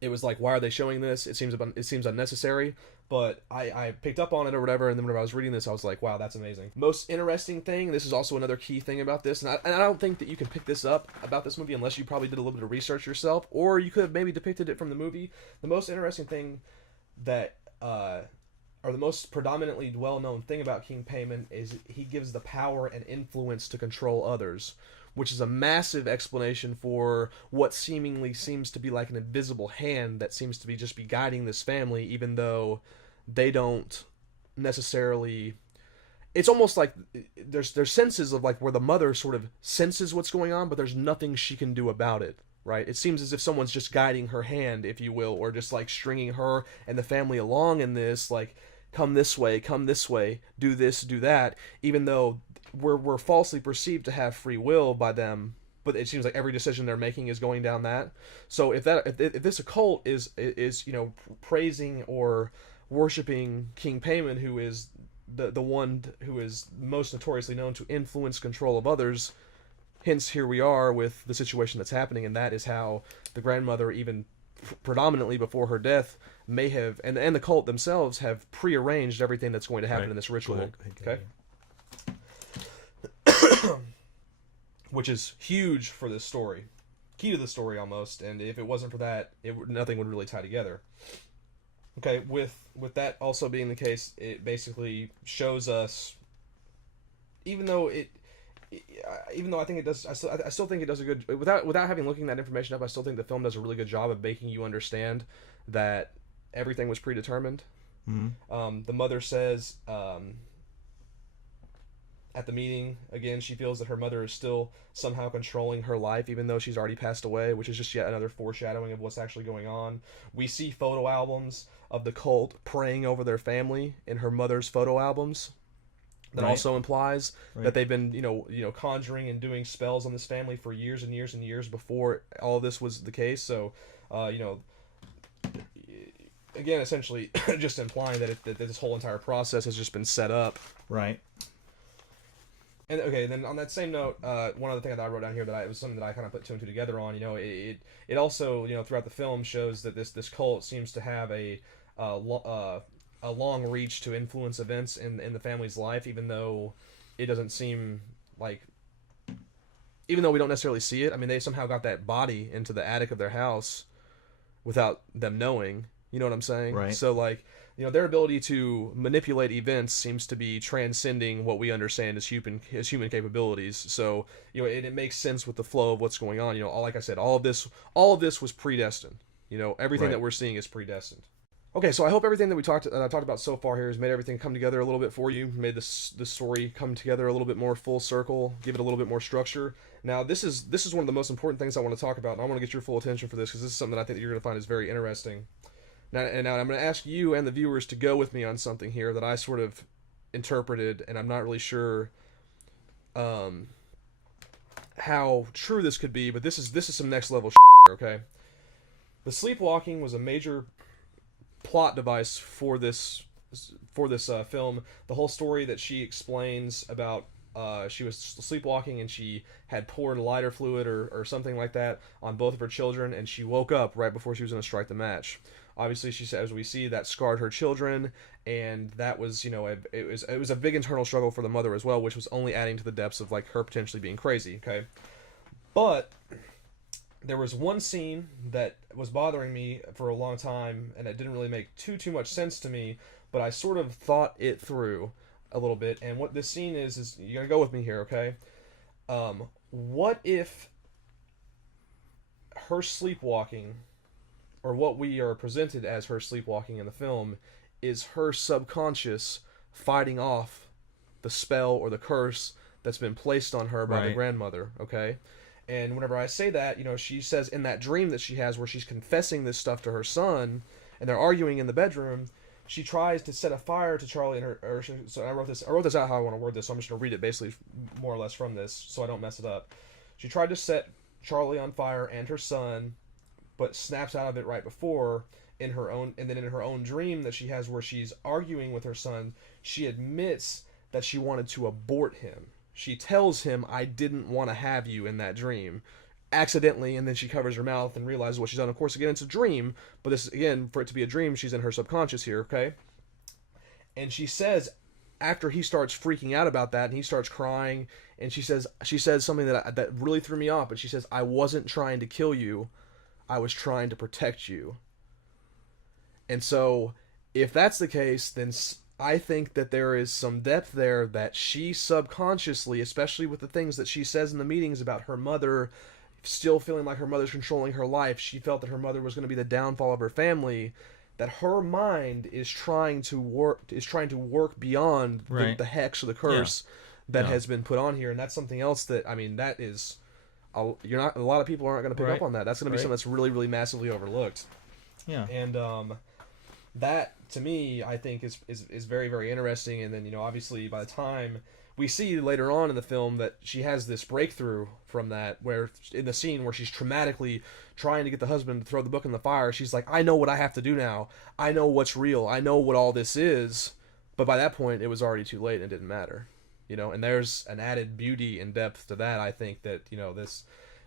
it was like, why are they showing this? It seems unnecessary, but I picked up on it or whatever, and then whenever I was reading this, I was like, wow, that's amazing. Most interesting thing, this is also another key thing about this, and I don't think that you can pick this up about this movie unless you probably did a little bit of research yourself, or you could have maybe depicted it from the movie. The most interesting thing that, or the most predominantly well-known thing about King Payman is he gives the power and influence to control others, which is a massive explanation for what seemingly seems to be like an invisible hand that seems to be just be guiding this family, even though they don't necessarily... It's almost like there's senses of like where the mother sort of senses what's going on, but there's nothing she can do about it, right? It seems as if someone's just guiding her hand, if you will, or just like stringing her and the family along in this, like, come this way, do this, do that, even though we're falsely perceived to have free will by them, but it seems like every decision they're making is going down that. So if this occult is praising or worshiping King Payman, who is the one who is most notoriously known to influence control of others, hence here we are with the situation that's happening, and that is how the grandmother, even predominantly before her death, may have, and the cult themselves have prearranged everything that's going to happen in this ritual. Go ahead. Okay. Which is huge for this story, key to the story almost, and if it wasn't for that, nothing would really tie together. Okay, with that also being the case, it basically shows us, even though I think it does, I still think it does a good, without having looking that information up, I still think the film does a really good job of making you understand that everything was predetermined. Mm-hmm. The mother says, at the meeting, again, she feels that her mother is still somehow controlling her life, even though she's already passed away, which is just yet another foreshadowing of what's actually going on. We see photo albums of the cult praying over their family in her mother's photo albums. That also implies that they've been, conjuring and doing spells on this family for years and years and years before all of this was the case. So, again, essentially just implying that this whole entire process has just been set up. Right. And okay, then on that same note, one other thing that I wrote down here that was something that I kind of put 2 and 2 together on. It also, throughout the film shows that this cult seems to have a long reach to influence events in the family's life, even though it doesn't seem like, even though we don't necessarily see it. I mean, they somehow got that body into the attic of their house without them knowing. You know what I'm saying? Right. So, like, their ability to manipulate events seems to be transcending what we understand as human capabilities. So, it makes sense with the flow of what's going on. Like I said, all of this was predestined. Everything that we're seeing is predestined. Okay, so I hope everything that we talked about so far here has made everything come together a little bit for you, made this story come together a little bit more full circle, give it a little bit more structure. Now, this is one of the most important things I want to talk about, and I want to get your full attention for this, because this is something that I think that you're going to find is very interesting. Now I'm going to ask you and the viewers to go with me on something here that I sort of interpreted, and I'm not really sure how true this could be, but this is some next level shit, okay? The sleepwalking was a major plot device for this film. The whole story that she explains about she was sleepwalking and she had poured lighter fluid or something like that on both of her children, and she woke up right before she was going to strike the match. Obviously, she said, as we see, that scarred her children, and that was, it was a big internal struggle for the mother as well, which was only adding to the depths of like her potentially being crazy. Okay, but there was one scene that was bothering me for a long time, and it didn't really make too much sense to me, but I sort of thought it through a little bit. And what this scene is you gotta go with me here, okay? What if her sleepwalking, or what we are presented as her sleepwalking in the film, is her subconscious fighting off the spell or the curse that's been placed on her by the grandmother, okay? And whenever I say that, she says in that dream that she has where she's confessing this stuff to her son, and they're arguing in the bedroom, she tries to set a fire to Charlie and her. So I wrote this out how I want to word this. So I'm just gonna read it basically more or less from this, so I don't mess it up. She tried to set Charlie on fire and her son, but snaps out of it right before. In her own dream that she has, where she's arguing with her son, she admits that she wanted to abort him. She tells him, "I didn't want to have you," in that dream, accidentally, and then she covers her mouth and realizes what she's done. Of course, again, it's a dream, but this, again, for it to be a dream, she's in her subconscious here, okay? And she says, after he starts freaking out about that, and he starts crying, and she says something that really threw me off, but she says, "I wasn't trying to kill you, I was trying to protect you." And so, if that's the case, then I think that there is some depth there that she subconsciously, especially with the things that she says in the meetings about her mother, still feeling like her mother's controlling her life, she felt that her mother was going to be the downfall of her family, that her mind is trying to work beyond the hex or the curse that has been put on here. And that's something else that, I mean, that is, a lot of people aren't going to pick up on that. That's going to be something that's really, really massively overlooked. Yeah. And that, to me, I think is very, very interesting. And then, obviously, by the time we see later on in the film that she has this breakthrough from that, where in the scene where she's traumatically trying to get the husband to throw the book in the fire, she's like, "I know what I have to do now. I know what's real. I know what all this is." But by that point, it was already too late and it didn't matter. And there's an added beauty and depth to that, I think, that, this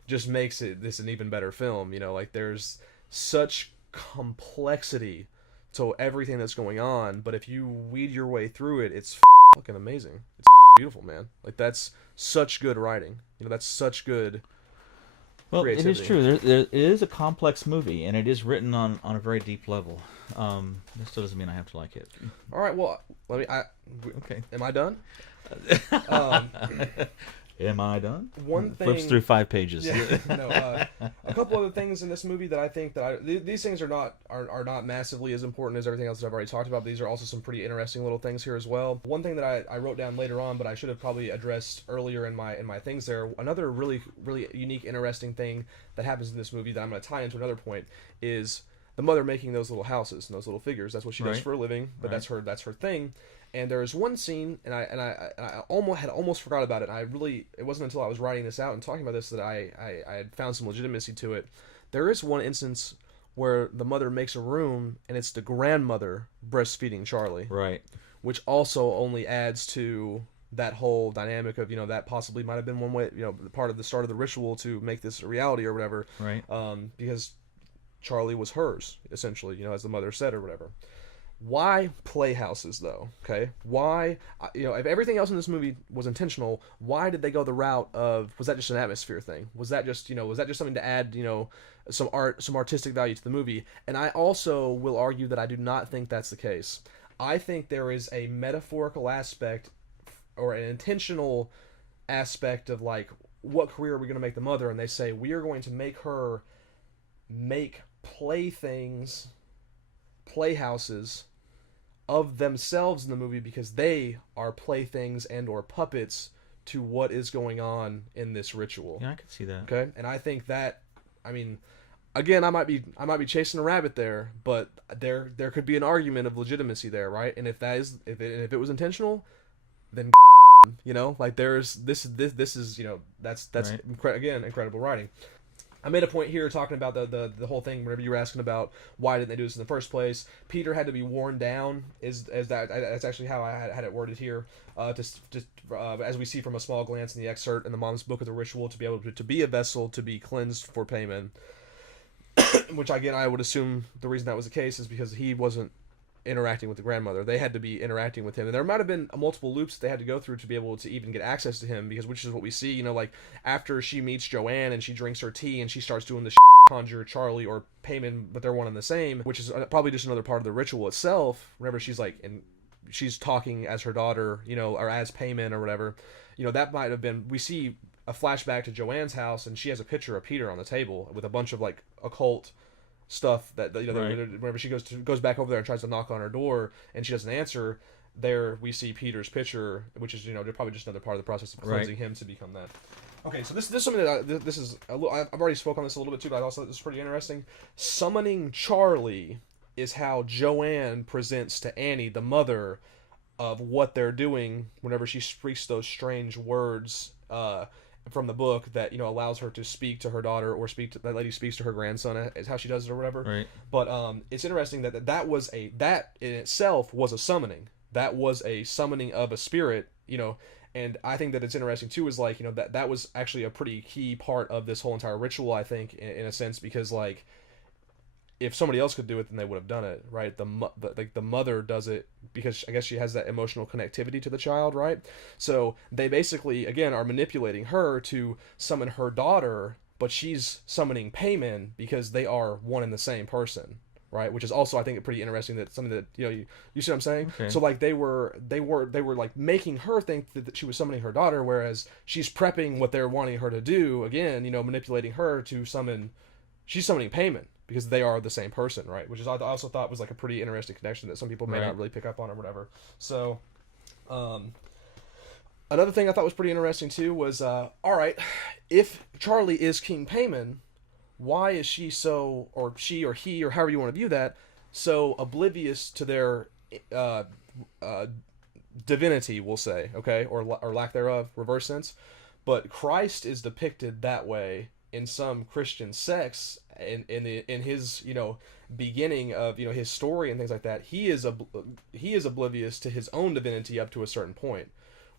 just makes this an even better film. Like, there's such complexity to everything that's going on, but if you weed your way through it, it's fucking amazing. It's beautiful, man. Like, that's such good writing. That's such good creativity. It is true. It is a complex movie, and it is written on a very deep level. This still doesn't mean I have to like it. All right, well, Okay. Am I done? Am I done? One thing flips through 5 pages. Yeah, a couple other things in this movie that I think that these things are not massively as important as everything else that I've already talked about. These are also some pretty interesting little things here as well. One thing that I wrote down later on, but I should have probably addressed earlier in my things there. Another really, really unique, interesting thing that happens in this movie that I'm going to tie into another point is the mother making those little houses and those little figures. That's what she does for a living, but that's her thing. And there is one scene, and I almost forgot about it. It wasn't until I was writing this out and talking about this that I had found some legitimacy to it. There is one instance where the mother makes a room, and it's the grandmother breastfeeding Charlie. Right. Which also only adds to that whole dynamic of, that possibly might have been one way, part of the start of the ritual to make this a reality or whatever. Right. Because Charlie was hers, essentially, as the mother said or whatever. Why playhouses, though? Okay, why? If everything else in this movie was intentional, why did they go the route of? Was that just an atmosphere thing? Was that just something to add some artistic value to the movie? And I also will argue that I do not think that's the case. I think there is a metaphorical aspect or an intentional aspect of, like, what career are we going to make the mother? And they say, we are going to make her make playhouses of themselves in the movie because they are playthings and or puppets to what is going on in this ritual. Yeah, I can see that. Okay, and I think that, again, I might be chasing a rabbit there, but there could be an argument of legitimacy there, right? And if it was intentional, then like there's this is that's right. Again, incredible writing. I made a point here talking about the whole thing. Whenever you were asking about why didn't they do this in the first place, Peter had to be worn down. That's actually how I had it worded here. As we see from a small glance in the excerpt in the mom's book of the ritual, to be able to be a vessel to be cleansed for payment. Which again, I would assume the reason that was the case is because he wasn't interacting with the grandmother. They had to be interacting with him, and there might have been multiple loops they had to go through to be able to even get access to him, which is what we see, like after she meets Joanne and she drinks her tea and she starts doing the conjure Charlie or Payman, but they're one and the same, which is probably just another part of the ritual itself. Whenever she's she's talking as her daughter, or as Payman or whatever, that might have been, we see a flashback to Joanne's house and she has a picture of Peter on the table with a bunch of like occult stuff that right. Whenever she goes back over there and tries to knock on her door and she doesn't answer, there we see Peter's picture, which is probably just another part of the process of cleansing him to become that. Okay, so this is something that I've already spoke on this a little bit too, but I also thought this is pretty interesting. Summoning Charlie is how Joanne presents to Annie, the mother, of what they're doing whenever she speaks those strange words from the book that, you know, allows her to speak to her daughter, or that lady speaks to her grandson, is how she does it or whatever. Right. But it's interesting that in itself was a summoning. That was a summoning of a spirit, you know. And I think that it's interesting too, is like, you know, that was actually a pretty key part of this whole entire ritual, I think, in a sense, because like, if somebody else could do it, then they would have done it, right? The mother does it because I guess she has that emotional connectivity to the child, right? So they basically, again, are manipulating her to summon her daughter, but she's summoning Payman because they are one and the same person, right? Which is also, I think, pretty interesting. That something that, you know, you see what I'm saying? Okay. So like they were like making her think that she was summoning her daughter, whereas she's prepping what they're wanting her to do. Again, you know, manipulating her to summon. She's summoning Payman because they are the same person, right? Which is, I also thought was like a pretty interesting connection that some people may not really pick up on or whatever. So, another thing I thought was pretty interesting too was, all right, if Charlie is King Payman, why is she so, or she or he, or however you want to view that, so oblivious to their divinity, we'll say, okay, or lack thereof, reverse sense. But Christ is depicted that way in some Christian sects, in his, you know, beginning of, you know, his story and things like that. He is oblivious to his own divinity up to a certain point,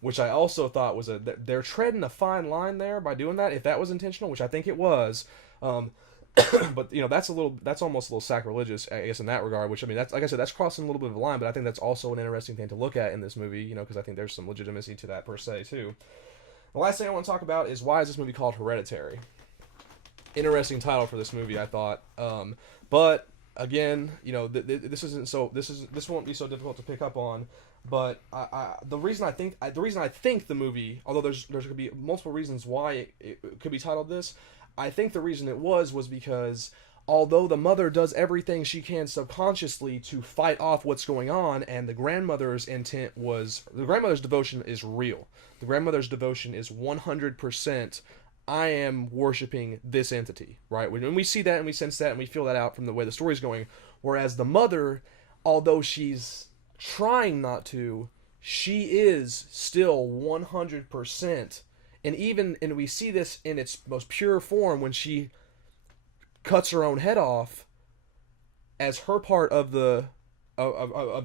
which I also thought was they're treading a fine line there by doing that, if that was intentional, which I think it was. But you know, that's almost a little sacrilegious, I guess, in that regard. Which, I mean, that's, like I said, that's crossing a little bit of a line, but I think that's also an interesting thing to look at in this movie, you know, because I think there's some legitimacy to that per se too. The last thing I want to talk about is, why is this movie called Hereditary? Interesting title for this movie, I thought. But again, you know, this won't be so difficult to pick up on. But the reason I think the movie, although there's could be multiple reasons why it could be titled this, I think the reason it was because although the mother does everything she can subconsciously to fight off what's going on, and the grandmother's devotion is real. The grandmother's devotion is 100%. I am worshiping this entity, right? When we see that and we sense that and we feel that out from the way the story's going, whereas the mother, although she's trying not to, she is still 100%. And we see this in its most pure form when she cuts her own head off as her part of the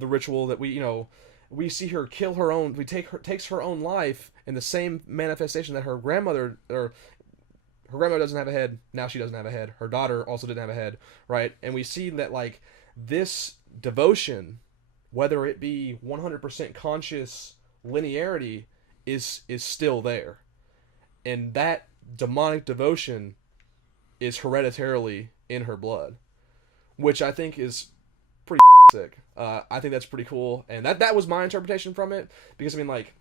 ritual, that we see her kill her own. Takes her own life in the same manifestation that her grandmother doesn't have a head. Now she doesn't have a head. Her daughter also didn't have a head, right? And we see that, like, this devotion, whether it be 100% conscious linearity, is still there, and that demonic devotion is hereditarily in her blood, which I think is pretty sick. I think that's pretty cool, and that was my interpretation from it, because I mean, like,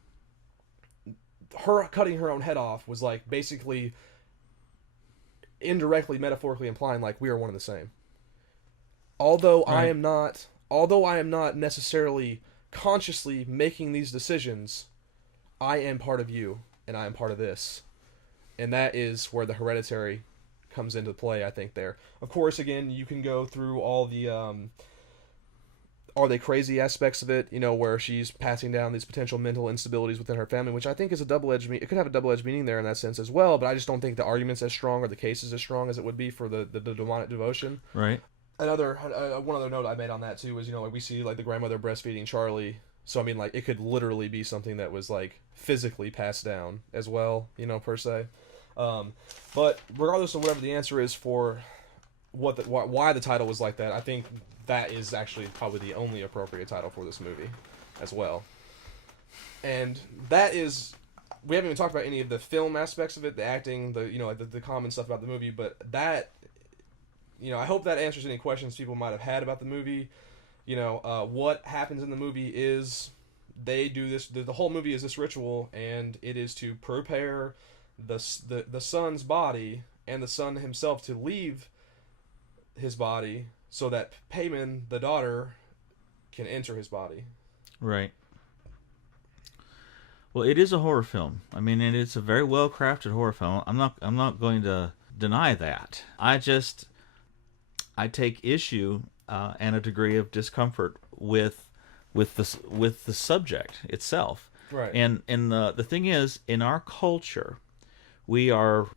her cutting her own head off was like basically indirectly, metaphorically implying like we are one and the same. Although right. I am not necessarily consciously making these decisions, I am part of you and I am part of this. And that is where the hereditary comes into play, I think, there. Of course, again, you can go through all the are they crazy aspects of it, you know, where she's passing down these potential mental instabilities within her family, which I think is it could have a double-edged meaning there in that sense as well, but I just don't think the argument's as strong or the case is as strong as it would be for the demonic devotion. Right. One other note I made on that too was, you know, like, we see like the grandmother breastfeeding Charlie, so I mean, like, it could literally be something that was like physically passed down as well, you know, per se. But regardless of whatever the answer is for why the title was like that, I think that is actually probably the only appropriate title for this movie as well. And that is, we haven't even talked about any of the film aspects of it, the acting, the common stuff about the movie, but that, you know, I hope that answers any questions people might have had about the movie. You know, what happens in the movie is they do this, the whole movie is this ritual, and it is to prepare the son's body and the son himself to leave his body so that Payman, the daughter, can enter his body. Right. Well, it is a horror film. I mean, and it's a very well crafted horror film. I'm not going to deny that. I take issue. and a degree of discomfort with the subject itself. Right. And the thing is, in our culture, we are,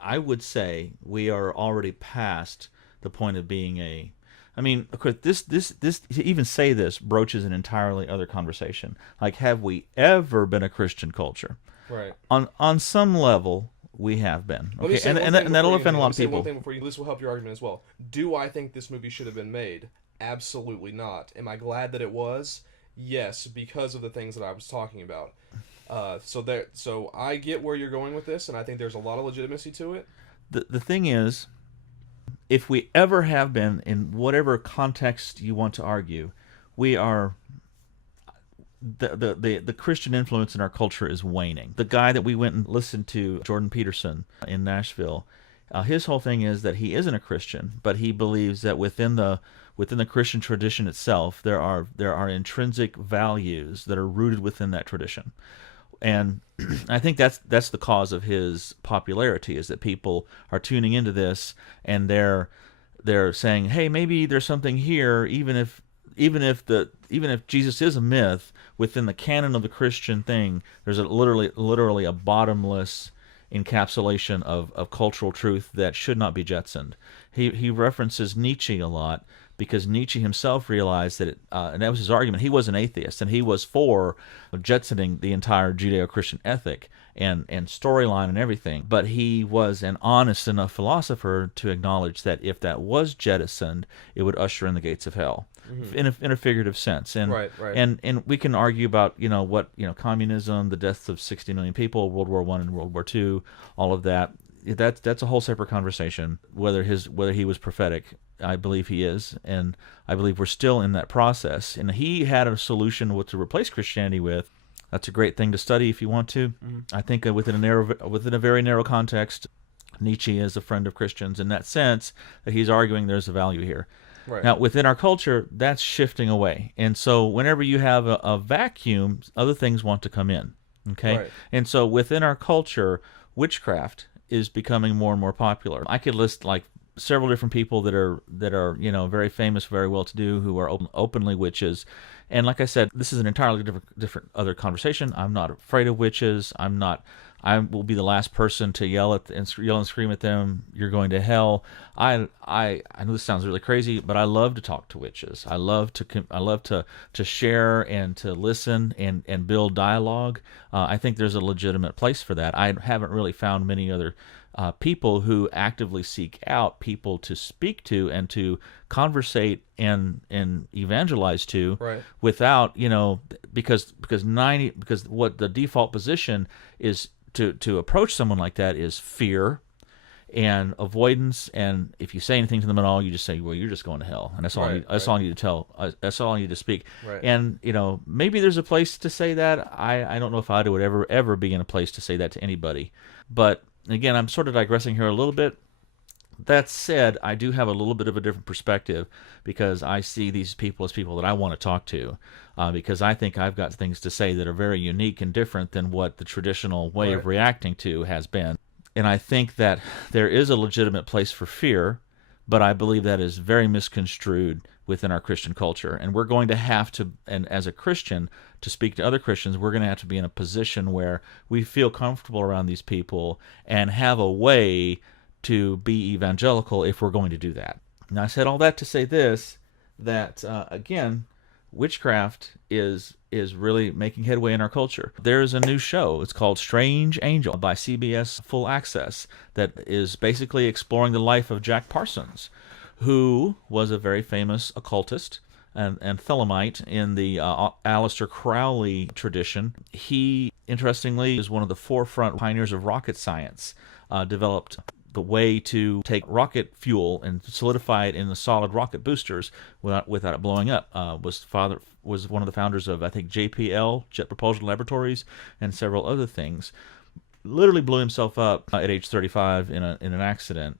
I would say, we are already past the point of being a. I mean, of course, this to even say this broaches an entirely other conversation. Like, have we ever been a Christian culture? Right. On some level, we have been. Let me Okay, say one and thing that'll before offend a you- lot let me of say people. One thing before you, this will help your argument as well. Do I think this movie should have been made? Absolutely not. Am I glad that it was? Yes, because of the things that I was talking about. So I get where you're going with this, and I think there's a lot of legitimacy to it. The thing is, if we ever have been, in whatever context you want to argue, we are. The Christian influence in our culture is waning. The guy that we went and listened to, Jordan Peterson in Nashville, his whole thing is that he isn't a Christian, but he believes that within the Christian tradition itself, there are intrinsic values that are rooted within that tradition. And I think that's the cause of his popularity, is that people are tuning into this and they're saying, hey, maybe there's something here, even if Jesus is a myth, within the canon of the Christian thing, there's literally a bottomless encapsulation of cultural truth that should not be jettisoned. He references Nietzsche a lot, because Nietzsche himself realized that, and that was his argument. He was an atheist, and he was for jettisoning the entire Judeo-Christian ethic and storyline and everything. But he was an honest enough philosopher to acknowledge that if that was jettisoned, it would usher in the gates of hell, in a figurative sense. And Right. and we can argue about communism, the deaths of 60 million people, World War I and World War II, all of that. That's a whole separate conversation. Whether he was prophetic, I believe he is, and I believe we're still in that process. And he had a solution to replace Christianity with. That's a great thing to study if you want to. I think within a very narrow context, Nietzsche is a friend of Christians in that sense, that he's arguing there's a value here. Right. Now, within our culture, that's shifting away. And so whenever you have a vacuum, other things want to come in. Okay? Right. And so within our culture, witchcraft is becoming more and more popular. I could list like several different people that are very famous, very well-to-do, who are openly witches. And like I said, this is an entirely different other conversation. I'm not afraid of witches. I will be the last person to yell and scream at them, "You're going to hell." I know this sounds really crazy, but I love to talk to witches. I love to share and to listen and build dialogue. I think there's a legitimate place for that. I haven't really found many other people who actively seek out people to speak to and to conversate and evangelize to, Right. without because what the default position is to approach someone like that is fear and avoidance, and if you say anything to them at all, you just say, well, you're just going to hell, and that's all. Right, That's all I need to tell. That's all I need to speak. Right. And maybe there's a place to say that. I don't know if I would ever be in a place to say that to anybody. But again, I'm sort of digressing here a little bit. That said, I do have a little bit of a different perspective, because I see these people as people that I want to talk to, because I think I've got things to say that are very unique and different than what the traditional way of Right. reacting to has been. And I think that there is a legitimate place for fear, but I believe that is very misconstrued within our Christian culture. And we're going to have to, and as a Christian, to speak to other Christians, we're going to have to be in a position where we feel comfortable around these people and have a way to be evangelical if we're going to do that. Now, I said all that to say this, that again, witchcraft is really making headway in our culture. There's a new show. It's called Strange Angel by CBS Full Access that is basically exploring the life of Jack Parsons, who was a very famous occultist and Thelemite in the Aleister Crowley tradition. He, interestingly, is one of the forefront pioneers of rocket science, developed the way to take rocket fuel and solidify it in the solid rocket boosters without it blowing up. Was one of the founders of, I think, JPL, Jet Propulsion Laboratories, and several other things. Literally blew himself up at age 35 in an accident.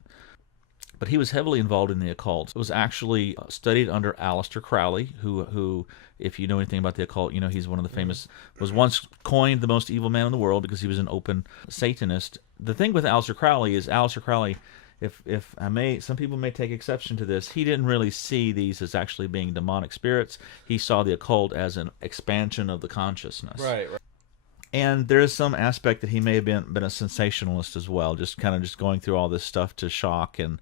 But he was heavily involved in the occult. It was actually studied under Aleister Crowley, who, if you know anything about the occult, he's one of the famous, was once coined the most evil man in the world because he was an open Satanist. The thing with Aleister Crowley is Aleister Crowley if I may, some people may take exception to this. He didn't really see these as actually being demonic spirits. He saw the occult as an expansion of the consciousness. Right. And there is some aspect that he may have been a sensationalist as well, just kind of just going through all this stuff to shock and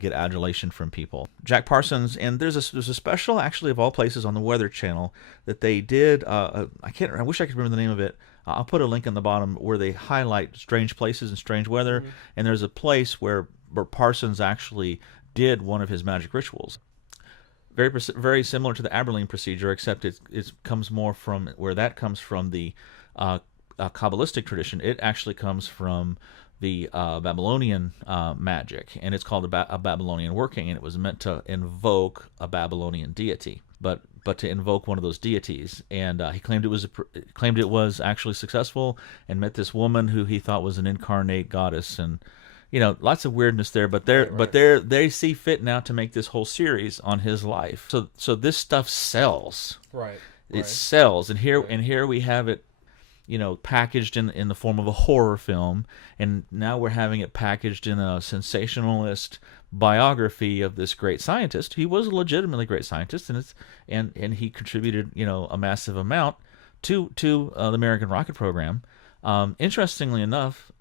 get adulation from people. Jack Parsons, and there's a special, actually, of all places, on the Weather Channel that they did. I wish I could remember the name of it. I'll put a link in the bottom where they highlight strange places and strange weather. And there's a place where Parsons actually did one of his magic rituals. Very similar to the Aberlin procedure, except it comes more from where that comes from the Kabbalistic tradition. It actually comes from the Babylonian magic, and it's called a Babylonian working, and it was meant to invoke a Babylonian deity, but to invoke one of those deities. And he claimed it was actually successful, and met this woman who he thought was an incarnate goddess, and lots of weirdness there. But they see fit now to make this whole series on his life. So this stuff sells. Right. It sells, and here we have it, packaged in the form of a horror film, and now we're having it packaged in a sensationalist biography of this great scientist. He was a legitimately great scientist, and he contributed, a massive amount to the American rocket program. Interestingly enough,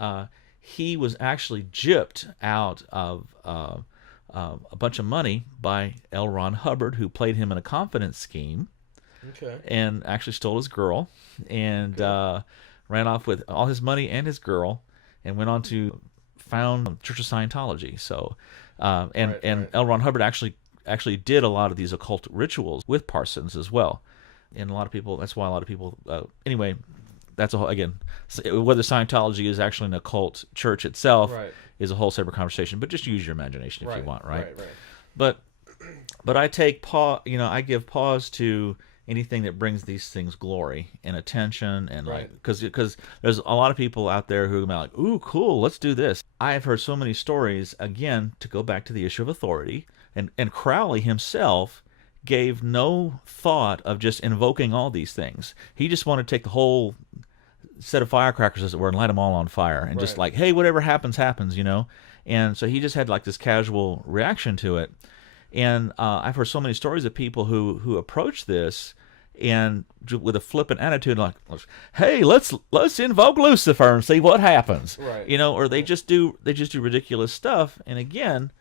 he was actually gypped out of a bunch of money by L. Ron Hubbard, who played him in a confidence scheme. Okay. And actually stole his girl, and ran off with all his money and his girl, and went on to found Church of Scientology. So, and L. Ron Hubbard actually did a lot of these occult rituals with Parsons as well. And that's why a lot of people. Anyway, that's again, whether Scientology is actually an occult church itself is a whole separate conversation. But just use your imagination if you want, right? But I I give pause to anything that brings these things glory and attention, and because there's a lot of people out there who are like, ooh, cool, let's do this. I have heard so many stories, again, to go back to the issue of authority, and Crowley himself gave no thought of just invoking all these things. He just wanted to take the whole set of firecrackers, as it were, and light them all on fire, and just like, hey, whatever happens, and so he just had like this casual reaction to it. And I've heard so many stories of people who approach this and with a flippant attitude, like, "Hey, let's invoke Lucifer and see what happens," or they just do ridiculous stuff. And again,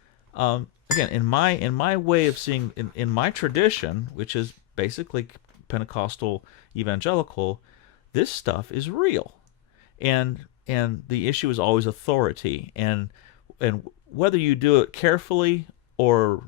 in my way of seeing, in my tradition, which is basically Pentecostal evangelical, this stuff is real, and the issue is always authority, and whether you do it carefully or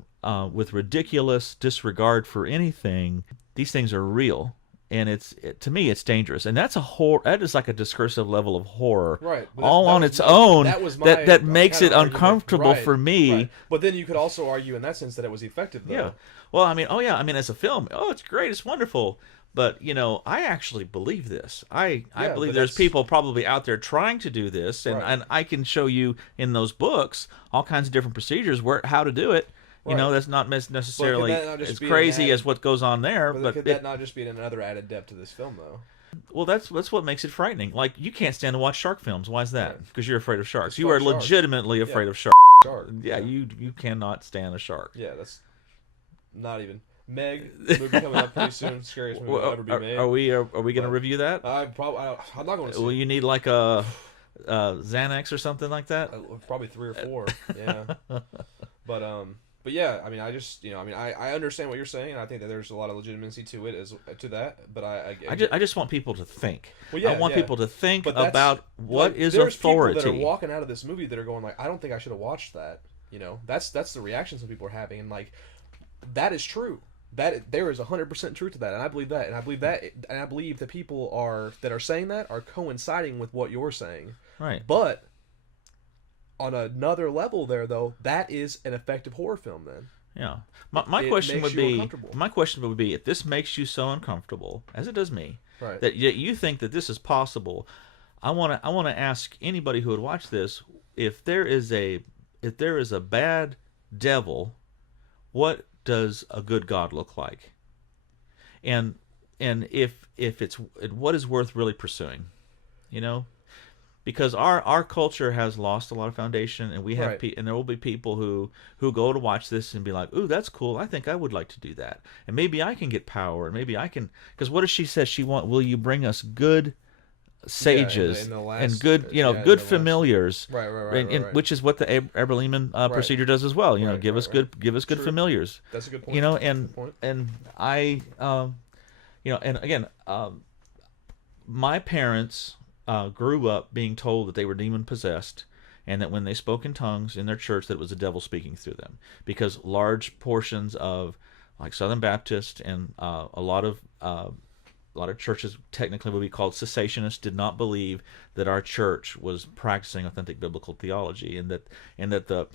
with ridiculous disregard for anything, these things are real, and to me it's dangerous, and that's that is like a discursive level of horror, all on its own, that makes it uncomfortable for me. But then you could also argue in that sense that it was effective, though. Yeah. Well, I mean, as a film, it's great, it's wonderful. But, I actually believe this. I believe there's people probably out there trying to do this, and I can show you in those books all kinds of different procedures how to do it. That's not necessarily as crazy as what goes on there. But could that not just be another added depth to this film, though? Well, that's what makes it frightening. Like, you can't stand to watch shark films. Why is that? Because you're afraid of sharks. You are legitimately afraid of sharks. Yeah, you cannot stand a shark. Yeah, that's not even... Meg, movie coming up pretty soon. Scariest movie I'll ever be made. Are we going to review that? I'm not going to see. Well, you need like a Xanax or something like that. Probably 3 or 4. Yeah. But yeah, I mean, I understand what you're saying, and I think that there's a lot of legitimacy to that. But I just want people to think. Well, I want people to think about what is there's authority. There's people that are walking out of this movie that are going like, I don't think I should have watched that. That's the reaction some people are having, and like, that is true. That there is 100% truth to that, and I believe that, and I believe the people that are saying that are coinciding with what you're saying. Right. But on another level, there though, that is an effective horror film. Then. Yeah. My question would be, if this makes you so uncomfortable, as it does me, that you think that this is possible, I want to ask anybody who would watch this, if there is a bad devil, what does a good God look like? And if it's what is worth really pursuing, because our culture has lost a lot of foundation, and we have Right. and there will be people who go to watch this and be like, "Ooh, that's cool. I think I would like to do that, and maybe I can get power, and maybe I can." Because what does she say? She want? Will you bring us good sages in the last, and good, yeah, in the good last- familiars, Right, right. which is what the Eberleman procedure does as well. Right, Give right, us good, right. give us good True. familiars. That's a good point. And Good point. and I, and again, my parents grew up being told that they were demon possessed, and that when they spoke in tongues in their church, that it was the devil speaking through them. Because large portions of like Southern Baptist and a lot of churches technically would be called cessationists did not believe that our church was practicing authentic biblical theology, and that the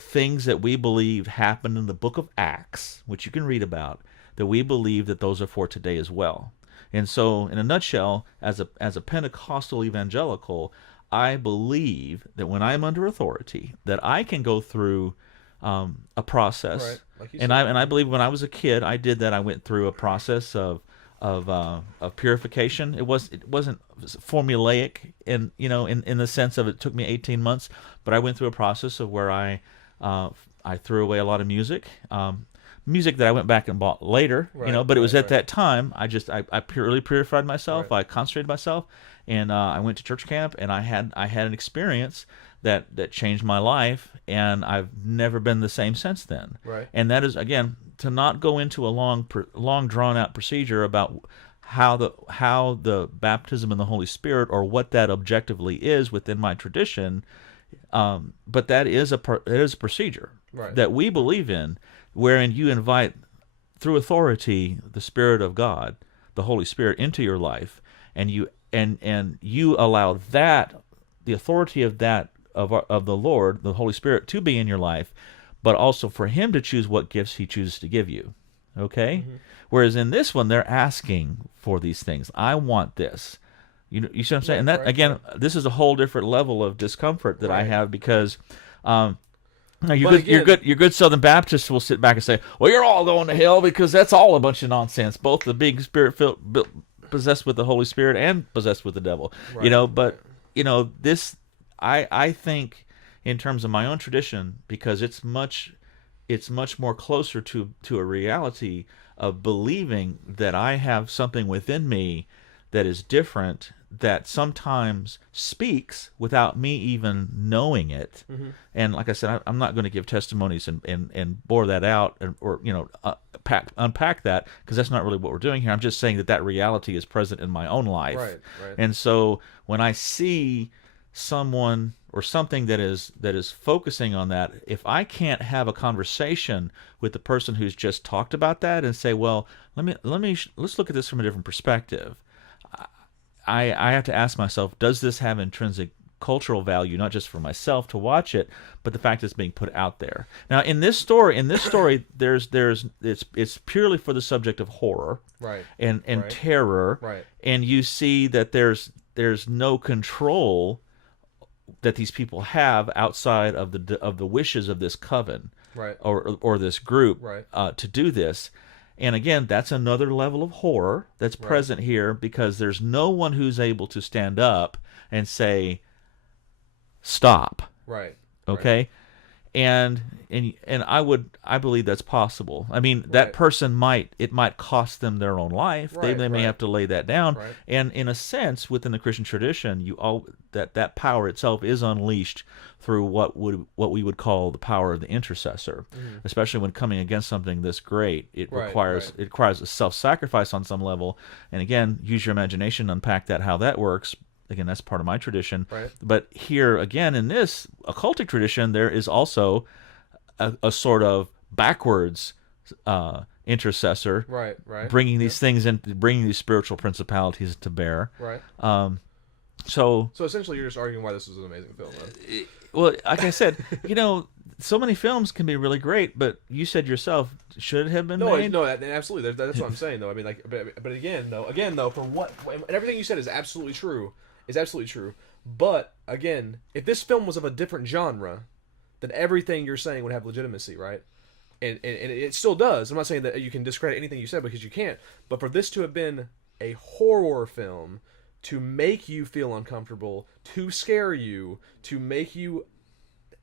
things that we believed happened in the book of Acts, which you can read about, that we believe that those are for today as well. And so, in a nutshell, as a Pentecostal evangelical, I believe that when I'm under authority, that I can go through a process. Right, like you and said. I believe when I was a kid, I did that. I went through a process of purification. It wasn't formulaic in the sense of it took me 18 months, but I went through a process of where I threw away a lot of music. Music that I went back and bought later, Right, but it was right, at that time I purely purified myself. Right. I concentrated myself, and I went to church camp, and I had an experience that changed my life, and I've never been the same since then. Right. And that is, again, to not go into a long drawn out procedure about how the baptism in the Holy Spirit, or what that objectively is within my tradition, but that is a procedure Right. that we believe in, wherein you invite, through authority, the Spirit of God, the Holy Spirit, into your life, and you allow that, the authority of that of the Lord, the Holy Spirit, to be in your life, but also for Him to choose what gifts He chooses to give you. Okay? Mm-hmm. Whereas in this one, they're asking for these things. I want this. You see what I'm saying? And that, right, again, this is a whole different level of discomfort that I Right. have, because now But again- your good Southern Baptists will sit back and say, "Well, you're all going to hell because that's all a bunch of nonsense." Both the being spirit-filled, possessed with the Holy Spirit, and possessed with the devil. Right, But this, I think, in terms of my own tradition, because it's much more closer to a reality of believing that I have something within me that is different, that sometimes speaks without me even knowing it. Mm-hmm. And like I said, I'm not going to give testimonies and bore that out, or unpack that, because that's not really what we're doing here. I'm just saying that reality is present in my own life. Right, right. And so when I see someone or something that is focusing on that, if I can't have a conversation with the person who's just talked about that and say, well, let's look at this from a different perspective, I have to ask myself, does this have intrinsic cultural value, not just for myself to watch it, but the fact it's being put out there. Now, in this story, it's purely for the subject of horror, Right. and Right. terror, Right. and you see that there's no control that these people have outside of the wishes of this coven, Right. or this group, Right. to do this. And again, that's another level of horror that's present here, because there's no one who's able to stand up and say, stop. Right. Okay? And I believe that's possible. I mean, that Right. person might cost them their own life. Right, They may right. have to lay that down. Right. And in a sense, within the Christian tradition, that power itself is unleashed through what we would call the power of the intercessor. Especially when coming against something this great, it Right, requires a self-sacrifice on some level. And again, use your imagination, unpack that, how that works. Again, that's part of my tradition. Right. But here, again, in this occultic tradition, there is also a sort of backwards intercessor, Right. Right. bringing these things in, bringing these spiritual principalities to bear. Right. So essentially, you're just arguing why this is an amazing film. Then. well, like I said, so many films can be really great, but you said yourself, should it have been No, made? no, absolutely. That's what I'm saying, though. I mean, like, but again, though, for what, and everything you said is absolutely true. But again, if this film was of a different genre, then everything you're saying would have legitimacy, right? And it still does. I'm not saying that you can discredit anything you said, because you can't. But for this to have been a horror film to make you feel uncomfortable, to scare you, to make you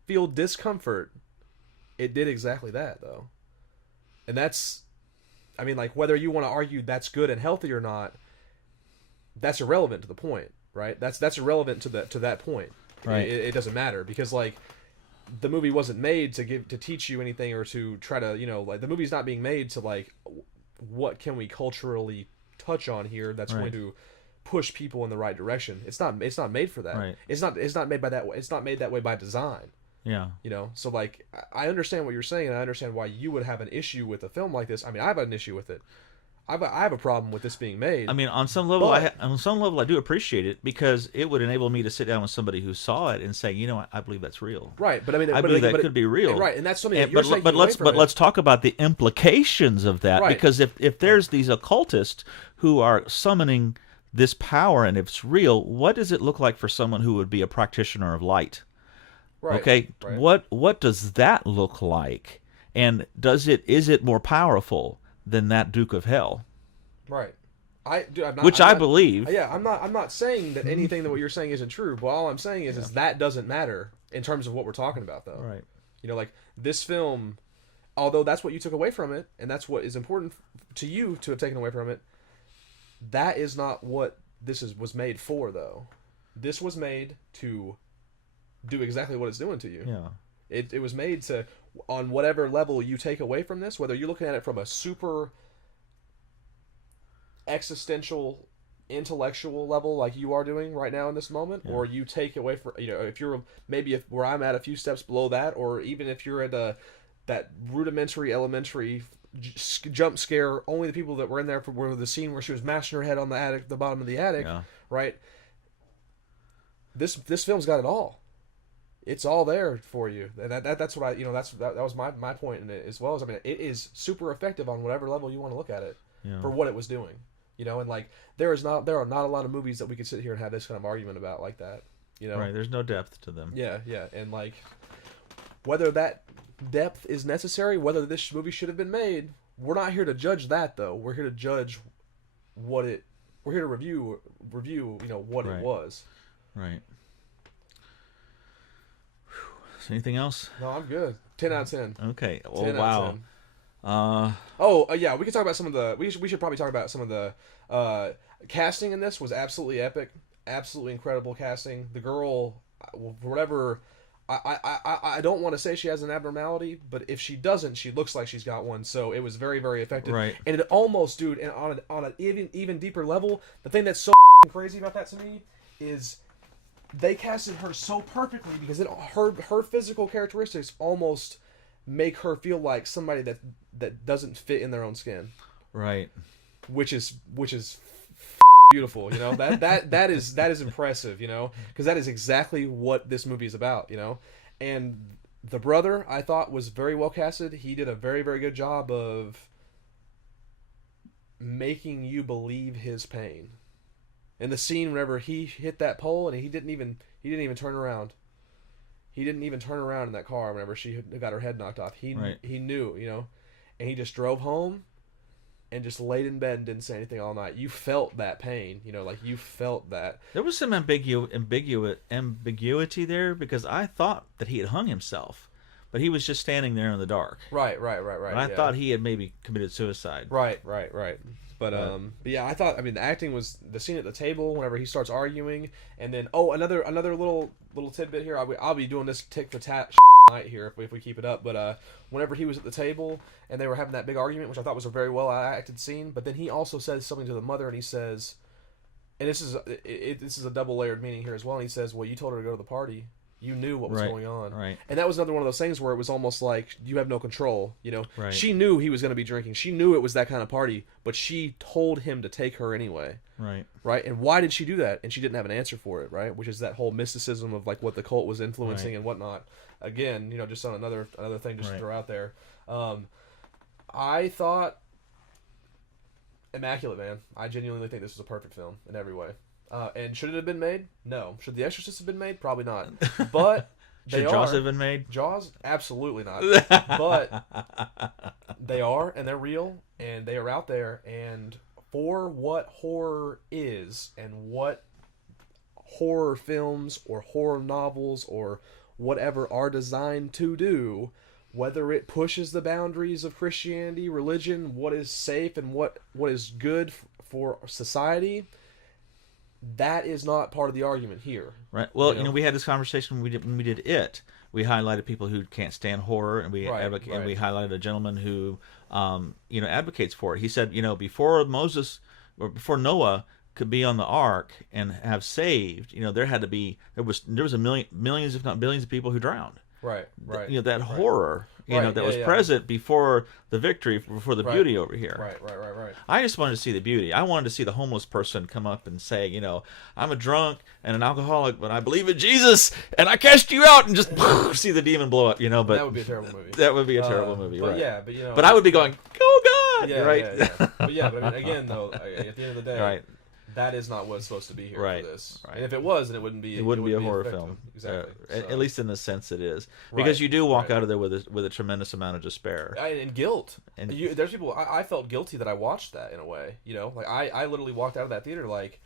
feel discomfort. It did exactly that, though. And that's, I mean, like, whether you want to argue that's good and healthy or not, that's irrelevant to the point, right? That's irrelevant to that point. Right. It doesn't matter, because, like, the movie wasn't made to teach you anything, or to try to, like, the movie's not being made to, like, what can we culturally touch on here that's going to push people in the right direction. It's not made for that. Right. It's not made by that way. It's not made that way by design. Yeah. So, like, I understand what you're saying, and I understand why you would have an issue with a film like this. I mean, I have an issue with it. I have a problem with this being made. I mean, on some level, I do appreciate it, because it would enable me to sit down with somebody who saw it and say, you know what, I believe that's real. Right, but I mean, I believe that could be real. Right, and that's something that you're saying. But let's talk about the implications of that, Right. because if there's these occultists who are summoning this power and it's real, what does it look like for someone who would be a practitioner of light? Right. Okay, Right. what does that look like, and is it more powerful than that Duke of Hell? Right. I believe. Yeah, I'm not saying that anything that what you're saying isn't true, but all I'm saying is that doesn't matter in terms of what we're talking about, though. Right. Like, this film, although that's what you took away from it, and that's what is important to you to have taken away from it, that is not what this was made for, though. This was made to do exactly what it's doing to you. Yeah. It was made to, on whatever level you take away from this, whether you're looking at it from a super existential, intellectual level like you are doing right now in this moment, or you take away from, if you're maybe where I'm at, a few steps below that, or even if you're at that rudimentary, elementary jump scare, only the people that were in there were the scene where she was mashing her head on the bottom of the attic, right? This film's got it all. It's all there for you. That's what that was my point in it as well. As, I mean, it is super effective on whatever level you want to look at it for what it was doing. And, like, there are not a lot of movies that we could sit here and have this kind of argument about like that. Right. There's no depth to them. Yeah, and, like, whether that depth is necessary, whether this movie should have been made, we're not here to judge that, though. We're here to judge we're here to review what it was. Right. Anything else? No, I'm good. 10 out of 10. Okay. Oh, 10 out wow. of 10. Yeah, we can talk about some of the. We should probably talk about some of the casting in this was absolutely epic, absolutely incredible casting. The girl, whatever. I don't want to say she has an abnormality, but if she doesn't, she looks like she's got one. So it was very, very effective. Right. And it almost, dude, and on an even deeper level, the thing that's so crazy about that to me is they casted her so perfectly, because her physical characteristics almost make her feel like somebody that doesn't fit in their own skin. Right. Which is beautiful, that is impressive, because that is exactly what this movie is about, and the brother, I thought, was very well casted. He did a very, very good job of making you believe his pain. In the scene whenever he hit that pole and he didn't even turn around. He didn't even turn around in that car whenever she got her head knocked off. He knew, and he just drove home and just laid in bed and didn't say anything all night. You felt that pain, like you felt that. There was some ambiguity there, because I thought that he had hung himself, but he was just standing there in the dark. Right. And I thought he had maybe committed suicide. Right. But yeah, I thought, the acting was the scene at the table whenever he starts arguing, and then another little tidbit here. I'll be doing this tick for tat night here if we keep it up. But whenever he was at the table and they were having that big argument, which I thought was a very well acted scene, but then he also says something to the mother, and he says, and this is a double layered meaning here as well. And he says, "Well, you told her to go to the party. You knew what was going on." Right. And that was another one of those things where it was almost like you have no control, Right. She knew he was going to be drinking. She knew it was that kind of party, but she told him to take her anyway. Right. Right? And why did she do that? And she didn't have an answer for it, right? Which is that whole mysticism of, like, what the cult was influencing and whatnot. Again, just on another thing just to throw out there. I thought immaculate, man. I genuinely think this was a perfect film in every way. And should it have been made? No. Should The Exorcist have been made? Probably not. But should Jaws have been made? Jaws? Absolutely not. But they are, and they're real, and they are out there. And for what horror is, and what horror films or horror novels or whatever are designed to do, whether it pushes the boundaries of Christianity, religion, what is safe and what is good for society, that is not part of the argument here. Right. Well, we had this conversation when we did It. We highlighted people who can't stand horror, and we and we highlighted a gentleman who advocates for it. He said, before Moses or before Noah could be on the ark and have saved, there was millions if not billions of people who drowned. Right. That horror, that was present before the victory, before the beauty over here. Right. I just wanted to see the beauty. I wanted to see the homeless person come up and say, I'm a drunk and an alcoholic, but I believe in Jesus, and I cast you out, and just see the demon blow up. But that would be a terrible movie. That would be a terrible movie, but right? Yeah, but I would be going, oh God, right? But I mean, again, though, at the end of the day, right. That is not what's supposed to be here for this. Right. And if it was, then it wouldn't be. It wouldn't be a horror effective. film. Exactly. At least in the sense it is, because you do walk out of there with a tremendous amount of despair and guilt. And there's people. I felt guilty that I watched that in a way. Like I literally walked out of that theater like.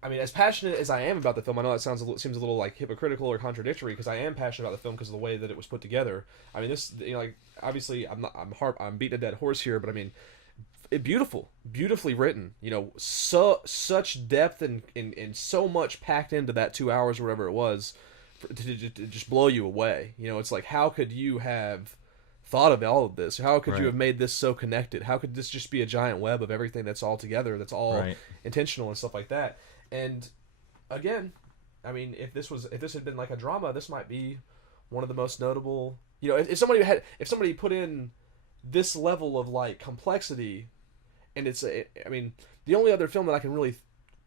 I mean, as passionate as I am about the film, I know that seems a little like hypocritical or contradictory, because I am passionate about the film because of the way that it was put together. I mean, this like obviously I'm beating a dead horse here, but I mean. Beautifully written, such depth and so much packed into that 2 hours or whatever it was to just blow you away. It's like, how could you have thought of all of this? How could you have made this so connected? How could this just be a giant web of everything that's all together, that's all intentional and stuff like that? And again, I mean, if this had been like a drama, this might be one of the most notable. If somebody put in this level of like complexity. And I mean, the only other film that I can really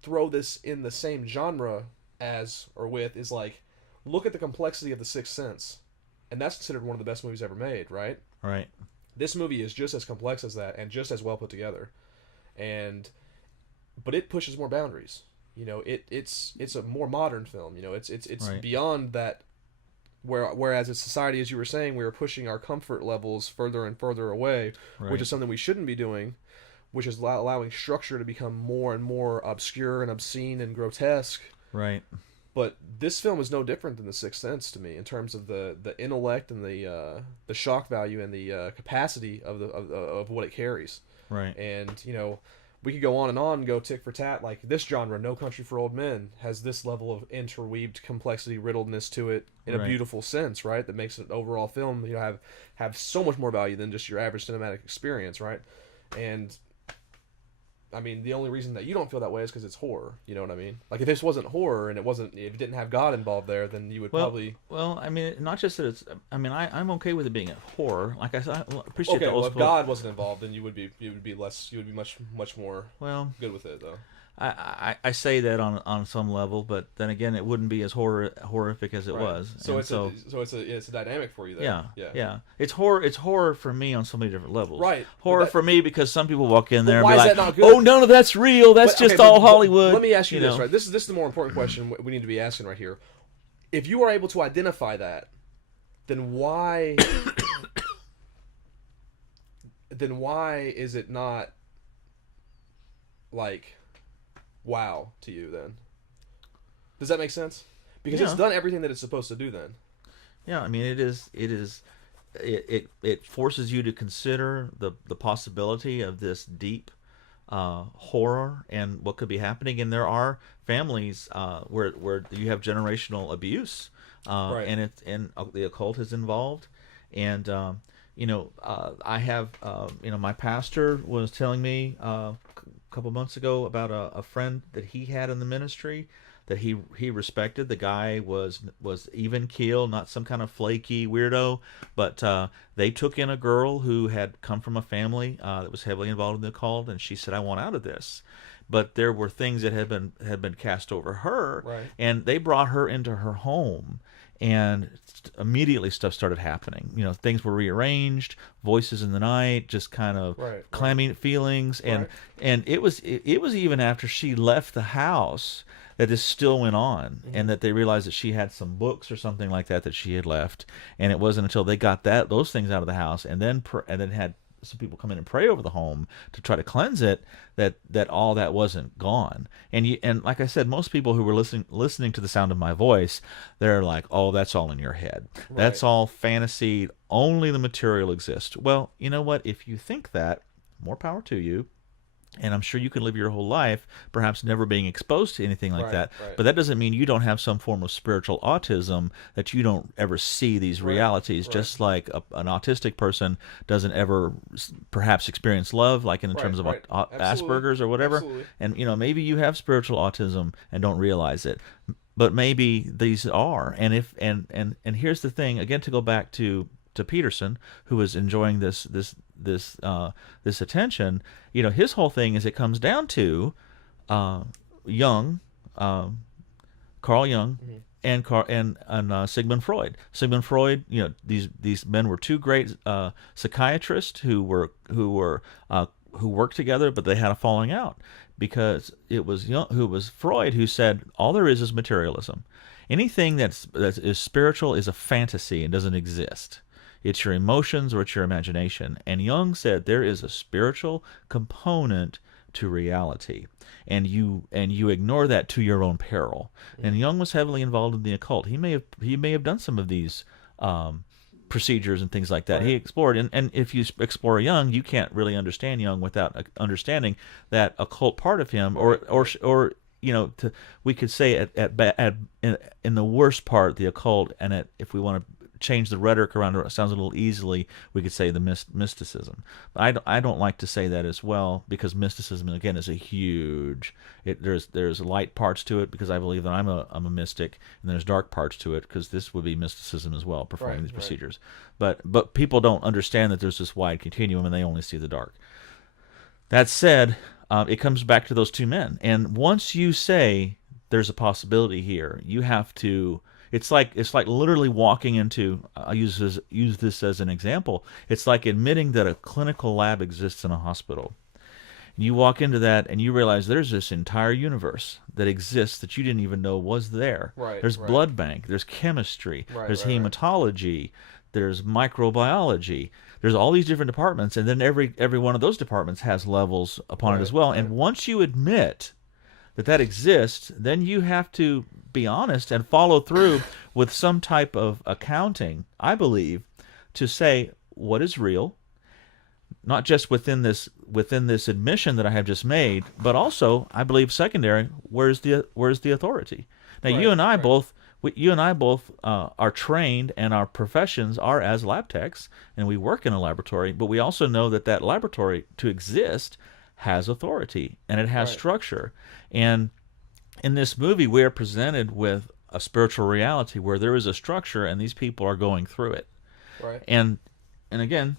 throw this in the same genre as or with is like, look at the complexity of The Sixth Sense, and that's considered one of the best movies ever made, right? Right. This movie is just as complex as that, and just as well put together, but it pushes more boundaries. It's a more modern film. It's beyond that. Whereas as society, as you were saying, we were pushing our comfort levels further and further away, which is something we shouldn't be doing. Which is allowing structure to become more and more obscure and obscene and grotesque. Right. But this film is no different than The Sixth Sense to me in terms of the intellect and the shock value and the capacity of what it carries. Right. And we could go on and go tick for tat. Like this genre, No Country for Old Men, has this level of interweaved complexity, riddledness to it in a beautiful sense, right? That makes an overall film have so much more value than just your average cinematic experience, right? And I mean, the only reason that you don't feel that way is because it's horror. You know what I mean? Like, if this wasn't horror and if it didn't have God involved there, then you would probably. Well, I mean, not just that it's. I mean, I'm okay with it being a horror. Like I said, I appreciate. Okay, well, if God wasn't involved, then you would be much more good with it, though. I say that on some level, but then again, it wouldn't be as horrific as it was. So it's a dynamic for you there. Yeah. It's horror for me on so many different levels. Right. Horror for me because some people walk in there and be like, that not good? "Oh, none of that's real. That's just all Hollywood." Let me ask you this, right? This is the more important question we need to be asking right here. If you are able to identify that, then why is it not like wow to you then? Does that make sense? Because it's done everything that it's supposed to do then. Yeah, I mean it forces you to consider the possibility of this deep horror and what could be happening, and there are families where you have generational abuse, and the occult is involved, and I have my pastor was telling me couple months ago about a friend that he had in the ministry that he respected. The guy was even keel, not some kind of flaky weirdo, but they took in a girl who had come from a family that was heavily involved in the occult, and she said, "I want out of this." But there were things that had been cast over her, and they brought her into her home, and immediately stuff started happening. Things were rearranged, voices in the night, just kind of clammy feelings, and it was even after she left the house that this still went on, and that they realized that she had some books or something like that she had left, and it wasn't until they got those things out of the house and then had some people come in and pray over the home to try to cleanse it, that all that wasn't gone. And like I said, most people who were listening to the sound of my voice, they're like, oh, that's all in your head. Right. That's all fantasy. Only the material exists. Well, you know what? If you think that, more power to you. And I'm sure you can live your whole life perhaps never being exposed to anything like that. Right. But that doesn't mean you don't have some form of spiritual autism, that you don't ever see these realities. Just like an autistic person doesn't ever perhaps experience love, like in terms of Asperger's or whatever. Absolutely. And, maybe you have spiritual autism and don't realize it. But maybe these are. And here's the thing, again, to go back to Peterson, who is enjoying this attention. His whole thing is, it comes down to Jung, Carl Jung, and Sigmund Freud. Sigmund Freud, these men were two great psychiatrists who worked together, but they had a falling out, because it was Freud who said all there is materialism. Anything that is spiritual is a fantasy and doesn't exist. It's your emotions or it's your imagination. And Jung said there is a spiritual component to reality, and you ignore that to your own peril. And Jung was heavily involved in the occult. He may have done some of these procedures and things like that. He explored, and if you explore Jung, you can't really understand Jung without understanding that occult part of him, or we could say in the worst part, the occult, and if we want to change the rhetoric around it, sounds a little easily, we could say the mysticism. But I don't like to say that as well, because mysticism, again, is a huge. There's light parts to it, because I believe that I'm a mystic, and there's dark parts to it, because this would be mysticism as well, performing these procedures. But people don't understand that there's this wide continuum, and they only see the dark. That said, it comes back to those two men, and once you say there's a possibility here, you have to. It's like literally walking into. I'll use this as an example. It's like admitting that a clinical lab exists in a hospital. And you walk into that and you realize there's this entire universe that exists that you didn't even know was there. There's blood bank. There's chemistry. There's hematology. There's microbiology. There's all these different departments, and then every one of those departments has levels upon it as well. And once you admit that exists, then you have to be honest and follow through with some type of accounting, I believe, to say what is real, not just within this admission that I have just made, but also, I believe, secondary, where's the authority? Now, you and I both are trained, and our professions are as lab techs, and we work in a laboratory, but we also know that laboratory, to exist, has authority, and it has structure. And in this movie, we are presented with a spiritual reality where there is a structure, and these people are going through it. And again,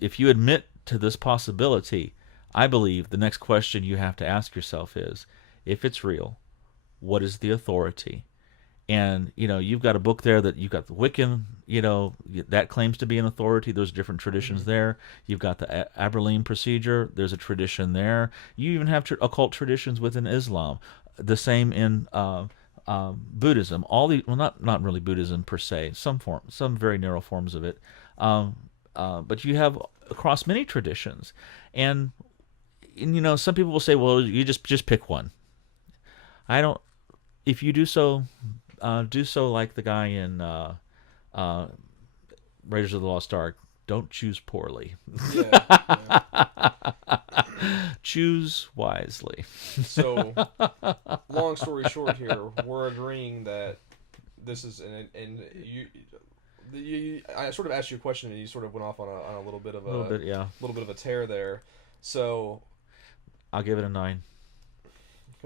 if you admit to this possibility, I believe the next question you have to ask yourself is, if it's real, what is the authority? And you've got a book there that you've got the Wiccan, that claims to be an authority. There's different traditions there. You've got the Aberline procedure. There's a tradition there. You even have occult traditions within Islam. The same in Buddhism. Not really Buddhism per se. Some very narrow forms of it. But you have across many traditions, and some people will say, well, you just pick one. I don't. If you do so like the guy in Raiders of the Lost Ark. Don't choose poorly. Choose wisely. So, long story short here, we're agreeing that this is, and I sort of asked you a question, and you sort of went off on a little bit of little bit of a tear there. So, I'll give it a 9.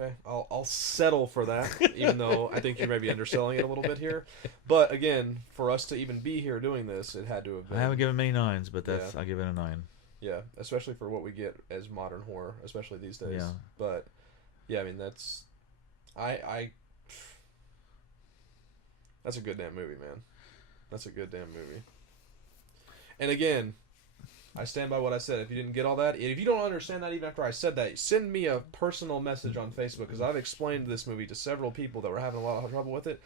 Okay, I'll settle for that, even though I think you're maybe underselling it a little bit here. But again, for us to even be here doing this, it had to have been. I haven't given many 9s, but I'll give it a 9. Yeah, especially for what we get as modern horror, especially these days. Yeah. But yeah, I mean that's a good damn movie, man. That's a good damn movie. And again, I stand by what I said. If you didn't get all that, if you don't understand that even after I said that, send me a personal message on Facebook, because I've explained this movie to several people that were having a lot of trouble with it.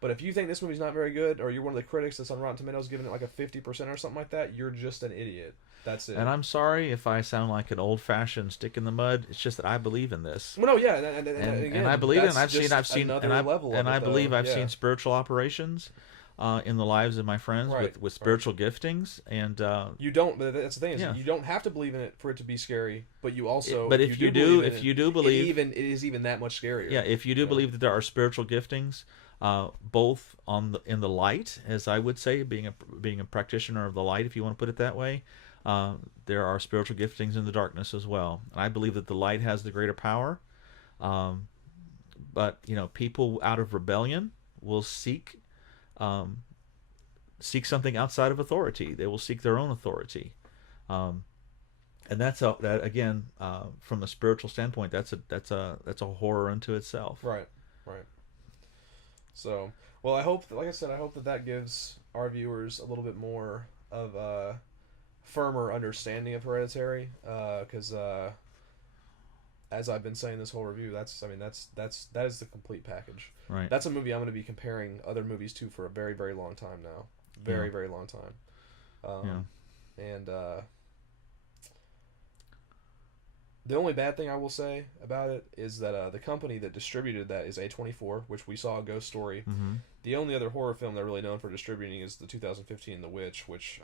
But if you think this movie's not very good, or you're one of the critics that's on Rotten Tomatoes giving it like a 50% or something like that, you're just an idiot. That's it. And I'm sorry if I sound like an old-fashioned stick in the mud. It's just that I believe in this. Well, no, yeah, and And I believe it. And I've seen, I believe I've yeah. seen spiritual operations in the lives of my friends with spiritual giftings, and you don't. But that's the thing is, yeah. you don't have to believe in it for it to be scary. But you also, but if you do believe, it is even that much scarier. Yeah, if you do believe that there are spiritual giftings, both in the light, as I would say, being a practitioner of the light, if you want to put it that way, there are spiritual giftings in the darkness as well. And I believe that the light has the greater power. But people out of rebellion will seek something outside of authority. They will seek their own authority, and that again, from a spiritual standpoint, that's a horror unto itself. Right. So, well, I hope, like I said, I hope that gives our viewers a little bit more of a firmer understanding of Hereditary, because as I've been saying this whole review, that is the complete package. Right. That's a movie I'm going to be comparing other movies to for a very, very long time now. Very, very long time. And the only bad thing I will say about it is that the company that distributed that is A24, which we saw a Ghost Story. Mm-hmm. The only other horror film they're really known for distributing is the 2015 The Witch, which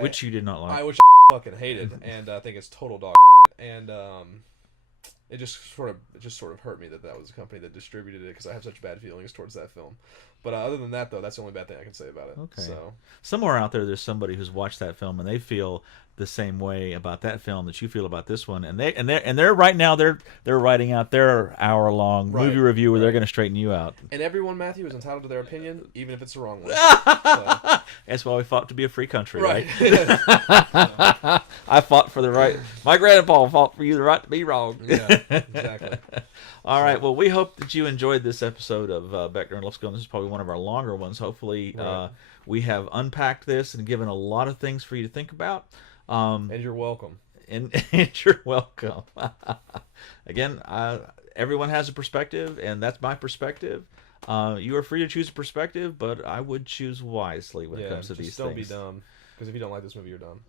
which you did not like. Which I fucking hated, and I think it's total dog. And it just sort of hurt me that was a company that distributed it, because I have such bad feelings towards that film. But other than that, though, that's the only bad thing I can say about it. Okay. So somewhere out there's somebody who's watched that film and they feel the same way about that film that you feel about this one, and they're right now they're writing out their hour-long movie review where they're going to straighten you out. And everyone, Matthew, is entitled to their opinion, even if it's the wrong one. So. That's why we fought to be a free country, right? I fought for the right. My grandpa fought for you the right to be wrong. Yeah, exactly. All right. Well, we hope that you enjoyed this episode of Beckner and Lipscomb. This is probably one of our longer ones. Hopefully, we have unpacked this and given a lot of things for you to think about. And you're welcome. And you're welcome. Again, everyone has a perspective, and that's my perspective. You are free to choose a perspective, but I would choose wisely when it comes to these things. Don't be dumb, because if you don't like this movie, you're dumb.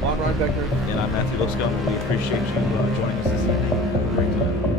Well, I'm Ryan Beckner. And I'm Matthew Lipscomb. We appreciate you joining us this evening. Have a great time.